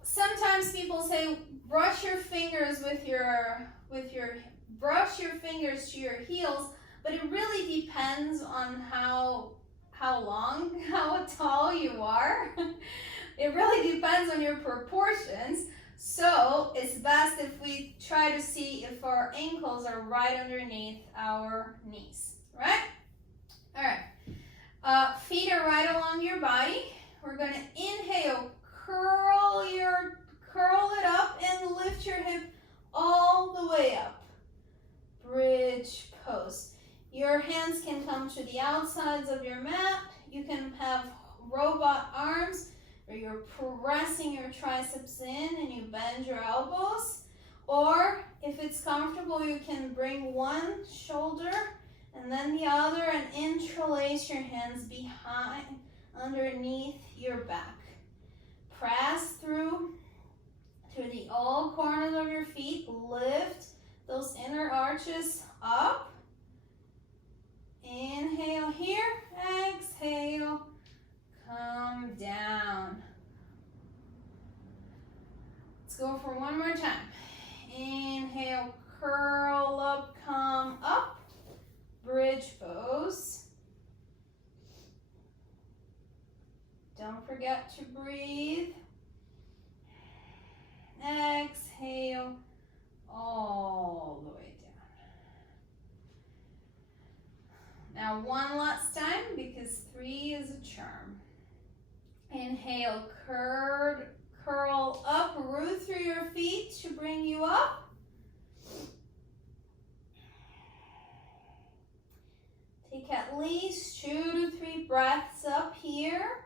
Sometimes people say brush your fingers brush your fingers to your heels, but it really depends on how long, how tall you are. It really depends on your proportions. So it's best if we try to see if our ankles are right underneath our knees, right? All right. Feet are right along your body. We're going to inhale, curl it up and lift your hip all the way up. Bridge pose. Your hands can come to the outsides of your mat. You can have robot arms where you're pressing your triceps in and you bend your elbows. Or if it's comfortable, you can bring one shoulder and then the other and interlace your hands behind, underneath your back. Press through the all corners of your feet. Lift those inner arches up. Inhale here, exhale, come down. Let's go for one more time. Inhale, curl up, come up, bridge pose. Don't forget to breathe. Exhale all the way down. Now one last time because 3 is a charm. Inhale, curl up, root through your feet to bring you up. Take at least 2 to 3 breaths up here.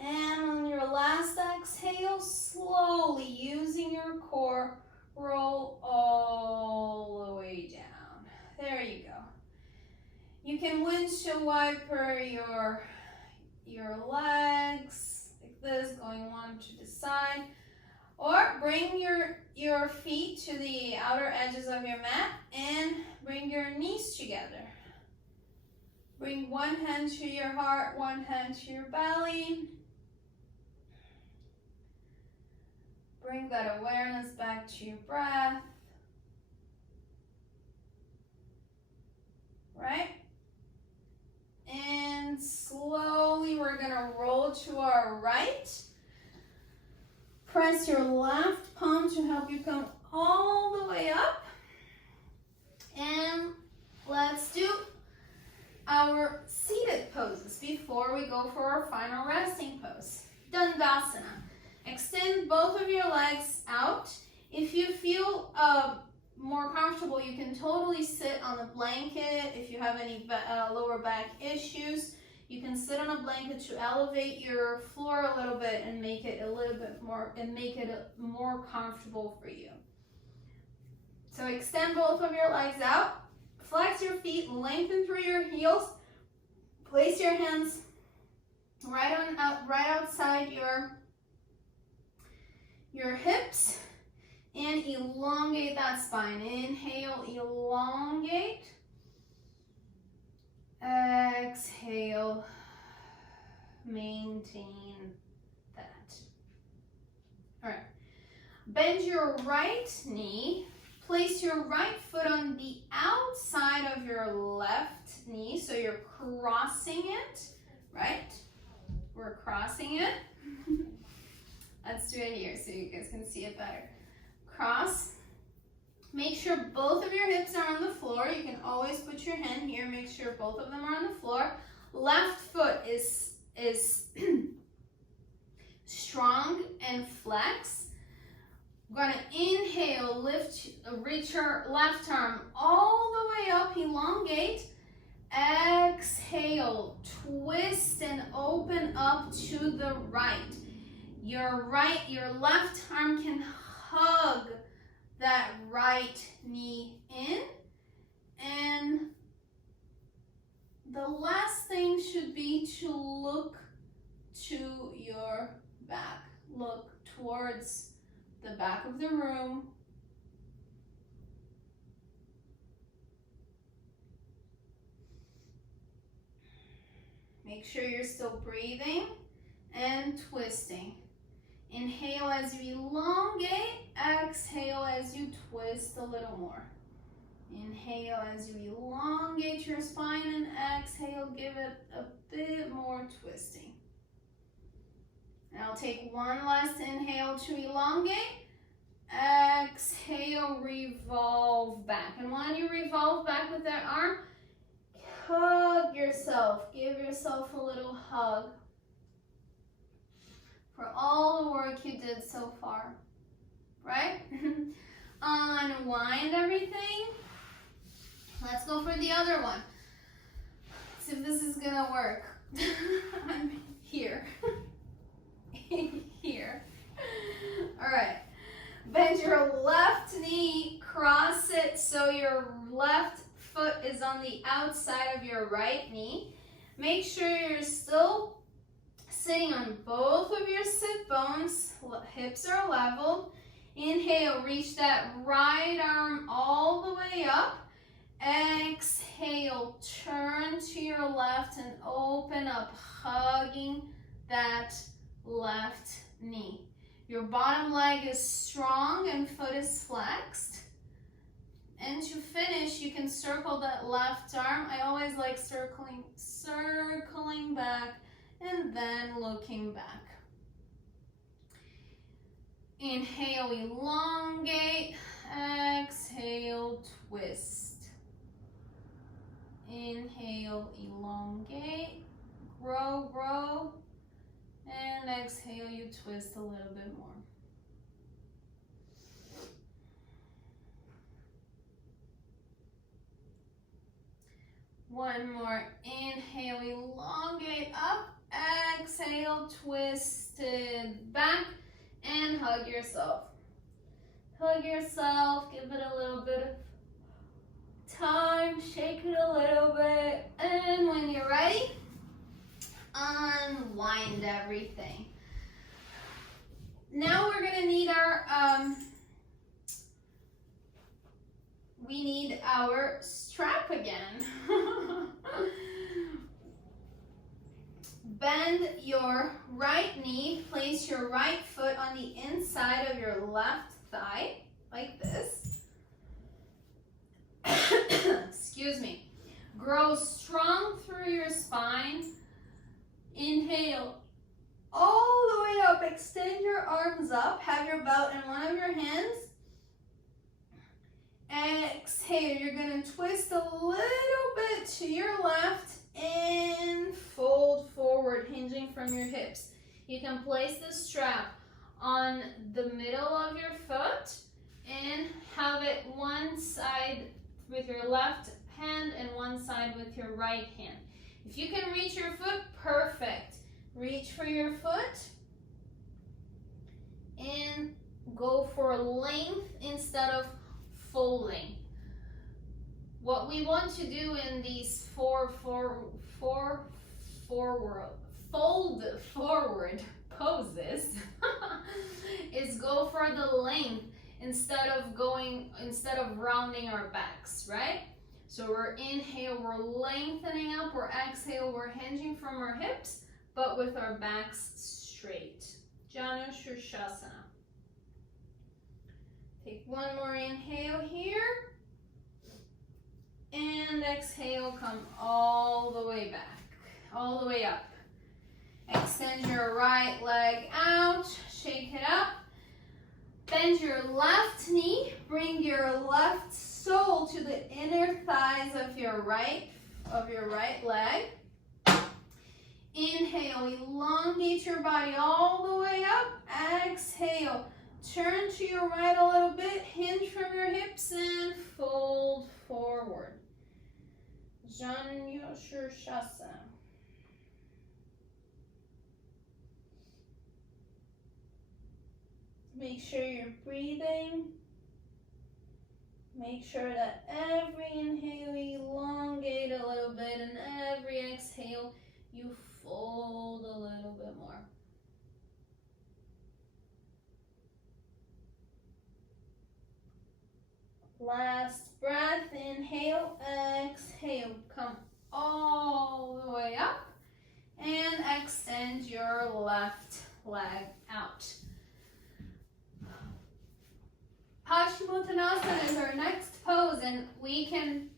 And on your last exhale, slowly using your core, roll all the way down. There you go. You can windshield wiper your legs like this, going one to the side, or bring your feet to the outer edges of your mat and bring your knees together. Bring one hand to your heart, one hand to your belly. Bring that awareness back to your breath. Right? And slowly we're gonna roll to our right. Press your left palm to help you come all the way up. And let's do our seated poses before we go for our final resting pose. Dandasana. Extend both of your legs out. If you feel more comfortable, you can totally sit on a blanket. If you have any lower back issues, you can sit on a blanket to elevate your floor a little bit and make it a little bit more and make it more comfortable for you. So extend both of your legs out. Flex your feet, lengthen through your heels. Place your hands right outside your hips and elongate that spine. Inhale, elongate. Exhale, maintain that. All right. Bend your right knee. Place your right foot on the outside of your left knee, so you're crossing it, right? We're crossing it. Let's do it here so you guys can see it better. Cross. Make sure both of your hips are on the floor. You can always put your hand here. Make sure both of them are on the floor. Left foot is strong and flex. We're gonna inhale, reach your left arm all the way up, elongate. Exhale, twist and open up to the right. Your left arm can hug that right knee in. And the last thing should be to look to your back. Look towards the back of the room. Make sure you're still breathing and twisting. Inhale as you elongate, exhale as you twist a little more. Inhale as you elongate your spine and exhale, give it a bit more twisting. Now take one last inhale to elongate. Exhale, revolve back. And when you revolve back with that arm, hug yourself. Give yourself a little hug for all the work you did so far, right? Unwind everything. Let's go for the other one. See if this is gonna work. I'm here. Here. All right. Bend your left knee, cross it so your left foot is on the outside of your right knee. Make sure you're still sitting on both of your sit bones. Hips are level. Inhale, reach that right arm all the way up. Exhale, turn to your left and open up, hugging that left knee. Your bottom leg is strong and foot is flexed. And to finish, you can circle that left arm. I always like circling back and then looking back. Inhale, elongate. Exhale, twist. Inhale, elongate, grow, and exhale, you twist a little bit more. One more, inhale, elongate up, exhale, twist it back, and hug yourself. Hug yourself, give it a little bit of time, shake it a little bit, and when you're ready, unwind everything. Now we're gonna need our strap again. Bend your right knee, place your right foot on the inside of your left thigh, like this. Excuse me. Grow strong through your spine. Inhale all the way up. Extend your arms up. Have your belt in one of your hands. Exhale. You're going to twist a little bit to your left and fold forward, hinging from your hips. You can place the strap on the middle of your foot and have it one side with your left hand and one side with your right hand. If you can reach your foot, perfect. Reach for your foot and go for length instead of folding. What we want to do in these fold forward poses is go for the length instead of rounding our backs, right? So we're inhale, we're lengthening up, we're exhale, we're hinging from our hips, but with our backs straight. Janu Shirshasana. Take one more inhale here. And exhale, come all the way back, all the way up. Extend your right leg out, shake it up. Bend your left knee, bring your left sole to the inner thighs of your right leg. Inhale, elongate your body all the way up. Exhale, turn to your right a little bit, hinge from your hips and fold forward. Janu Shirshasana. Make sure you're breathing. Make sure that every inhale you elongate a little bit and every exhale you fold a little bit more. Last breath, inhale, exhale, come all the way up. and extend your left leg out. Paschimottanasana is our next pose, and we can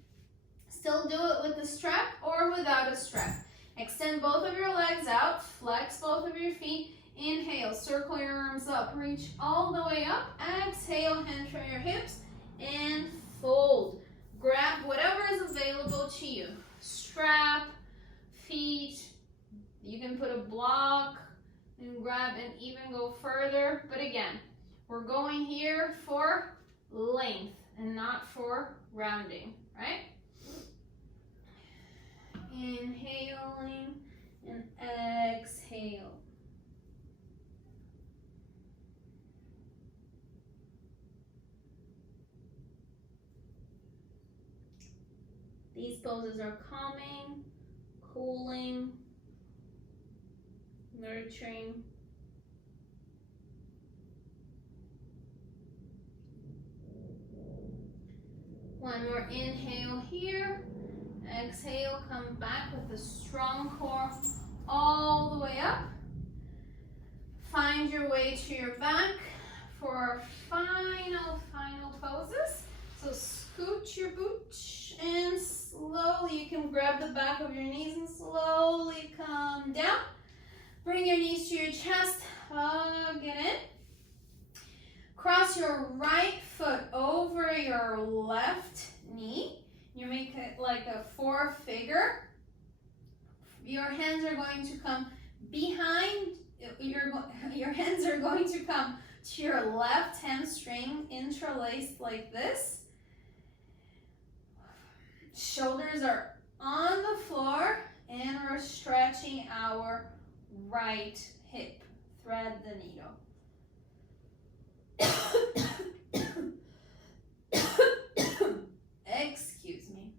still do it with a strap or without a strap. Extend both of your legs out, flex both of your feet. Inhale, circle your arms up, reach all the way up. Exhale, hand from your hips and fold. Grab whatever is available to you. Strap, feet, you can put a block and grab and even go further. But again, we're going here for length and not for rounding, right? Inhaling and exhale. These poses are calming, cooling, nurturing. One more inhale here. Exhale, come back with a strong core all the way up. Find your way to your back for our final poses. So scoot your booch and slowly you can grab the back of your knees and slowly come down. Bring your knees to your chest, hug it in. Cross your right foot over your left knee. You make it like a 4-figure. Your hands are going to come behind, your hands are going to come to your left hamstring, interlaced like this. Shoulders are on the floor and we're stretching our right hip. Thread the needle. Excuse me.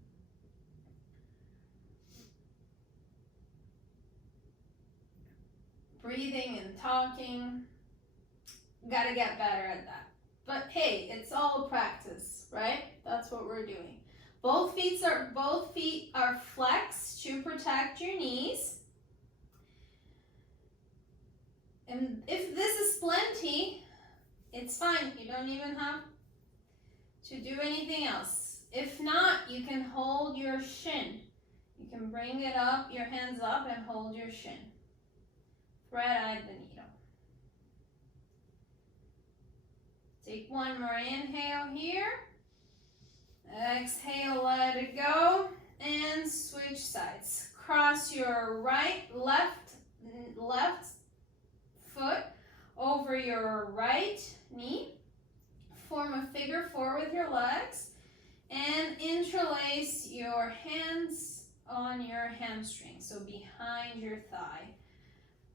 Breathing and talking. Gotta get better at that. But hey, it's all practice, right? That's what we're doing. Both feet are flexed to protect your knees. And if this is plenty, it's fine. You don't even have to do anything else. If not, you can hold your shin. You can bring it up, your hands up, and hold your shin. Thread the needle. Take one more inhale here. Exhale, let it go, and switch sides. Cross your left foot over your right knee. Form a figure 4 with your legs, and interlace your hands on your hamstring, so behind your thigh.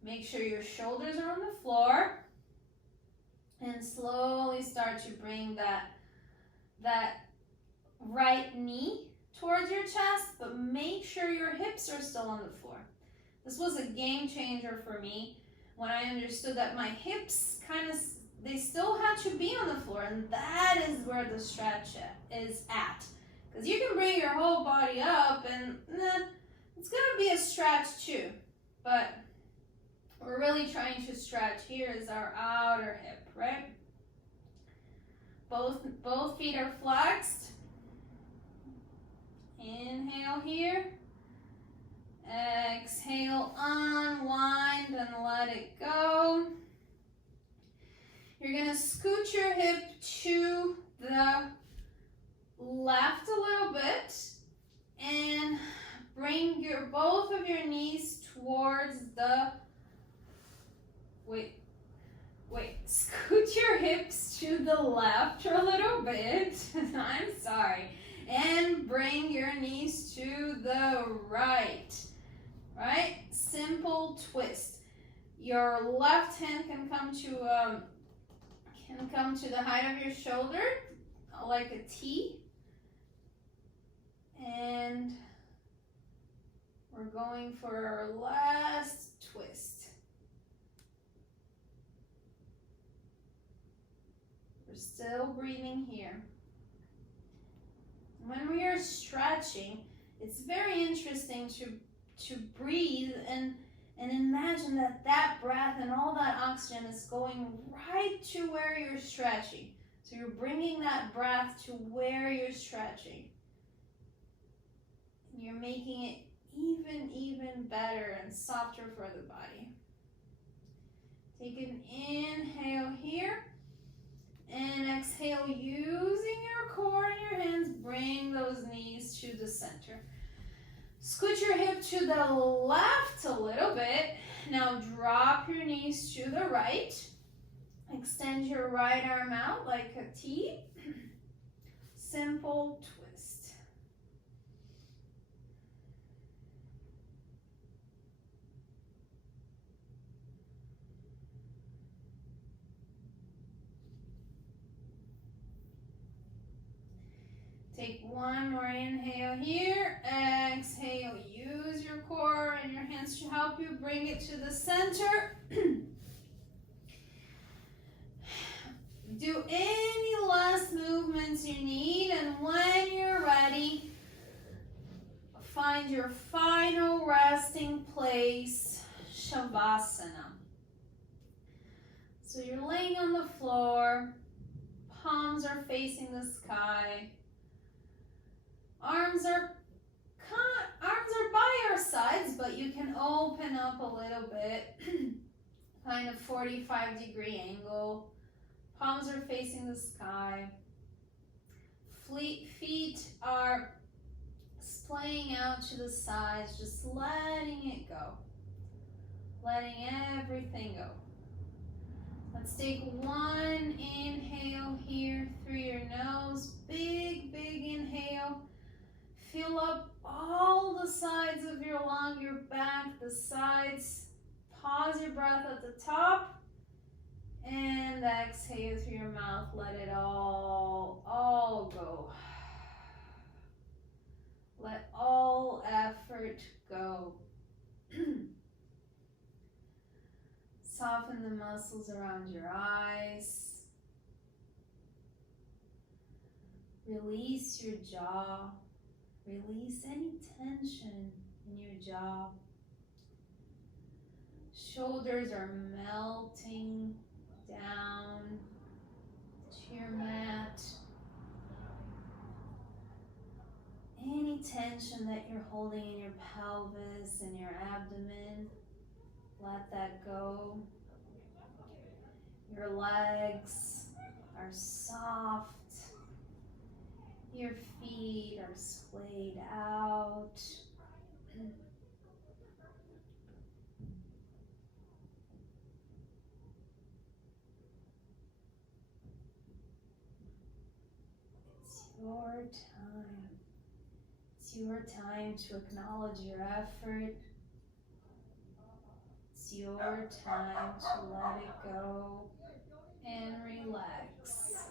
Make sure your shoulders are on the floor, and slowly start to bring that right knee towards your chest, but make sure your hips are still on the floor. This was a game changer for me when I understood that my hips they still had to be on the floor, and that is where the stretch is at. Because you can bring your whole body up and it's gonna be a stretch too, but we're really trying to stretch. Here is our outer hip, right? Both feet are flexed. Inhale here. Exhale, unwind and let it go. You're going to scoot your hip to the left a little bit and bring both of your knees towards the scoot your hips to the left a little bit. I'm sorry. And bring your knees to the right. Right? Simple twist. Your left hand can come to the height of your shoulder, like a T. And we're going for our last twist. We're still breathing here. When we are stretching, it's very interesting to breathe and And imagine that that breath and all that oxygen is going right to where you're stretching. So you're bringing that breath to where you're stretching. And you're making it even better and softer for the body. Take an inhale here. And exhale, using your core and your hands, bring those knees to the center. Scoot your hip to the left a little bit. Now drop your knees to the right. Extend your right arm out like a T. Simple twist. Take one more inhale here. Exhale, use your core and your hands to help you bring it to the center. Do any last movements you need, and when you're ready, find your final resting place, Shavasana. So you're laying on the floor, palms are facing the sky. Arms are by your sides, but you can open up a little bit, kind of 45-degree angle. Palms are facing the sky. Feet are splaying out to the sides, just letting it go. Letting everything go. Let's take one inhale here through your nose. Big inhale. Fill up all the sides of your lung, your back, the sides. Pause your breath at the top. And exhale through your mouth. Let it all go. Let all effort go. Soften the muscles around your eyes. Release your jaw. Release any tension in your jaw. Shoulders are melting down to your mat. Any tension that you're holding in your pelvis and your abdomen, let that go. Your legs are soft. Your feet are splayed out. It's your time. It's your time to acknowledge your effort. It's your time to let it go and relax.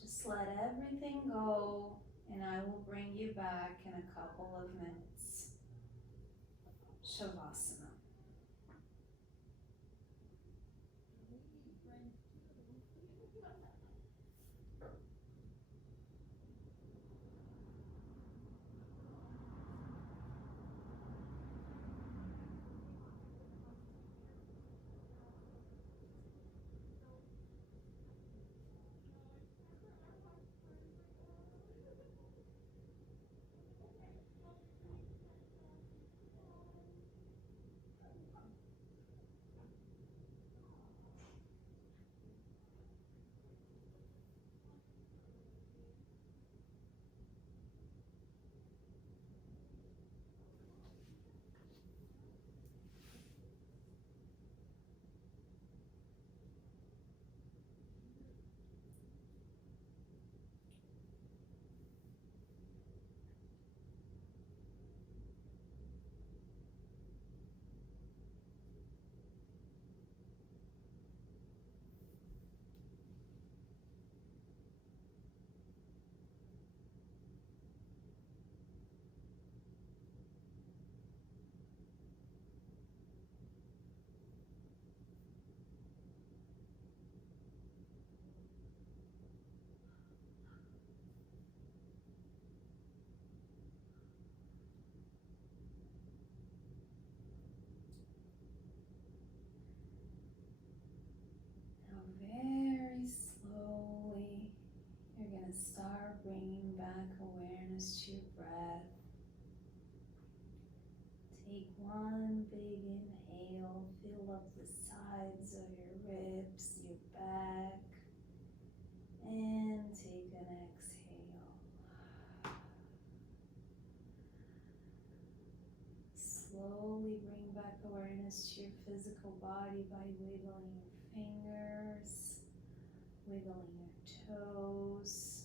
Just let everything go, and I will bring you back in a couple of minutes. Shavasana. big inhale, fill up the sides of your ribs, your back, and take an exhale. Slowly bring back awareness to your physical body by wiggling your fingers, wiggling your toes.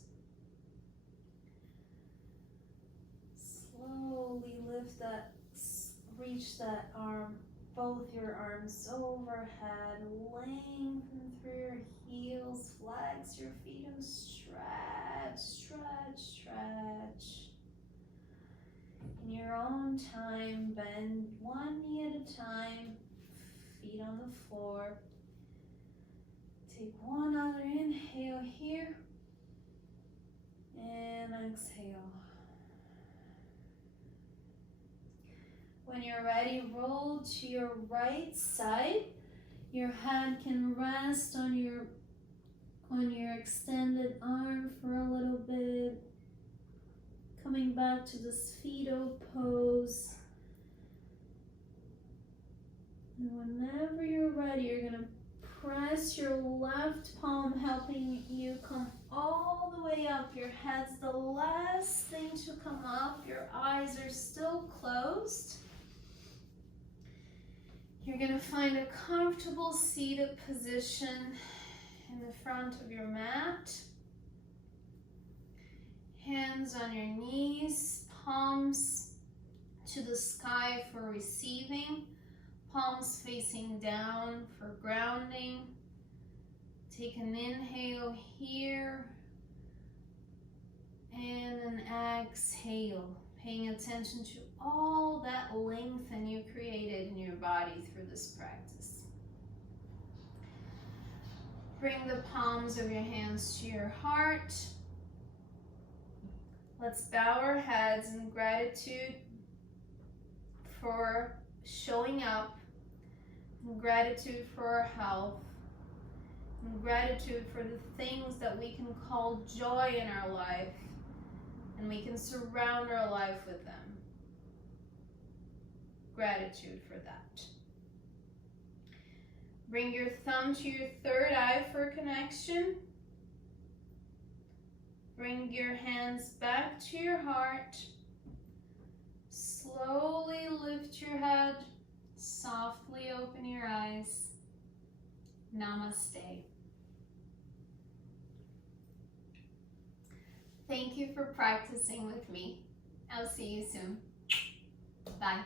Slowly lift that, reach that arm, both your arms overhead, lengthen through your heels, flex your feet and stretch, stretch, stretch. In your own time, bend one knee at a time, feet on the floor. Take one other inhale here, and exhale. When you're ready, roll to your right side. Your hand can rest on your extended arm for a little bit. Coming back to this fetal pose. And whenever you're ready, you're going to press your left palm, helping you come all the way up. Your head's the last thing to come up. Your eyes are still closed. You're going to find a comfortable seated position in the front of your mat. Hands on your knees, palms to the sky for receiving, palms facing down for grounding. Take an inhale here and an exhale, paying attention to all that lengthening you created in your body through this practice. Bring the palms of your hands to your heart. Let's bow our heads in gratitude for showing up, in gratitude for our health, in gratitude for the things that we can call joy in our life, and we can surround our life with them. Gratitude for that. Bring your thumb to your third eye for connection. Bring your hands back to your heart. Slowly lift your head. Softly open your eyes. Namaste. Thank you for practicing with me. I'll see you soon. Bye.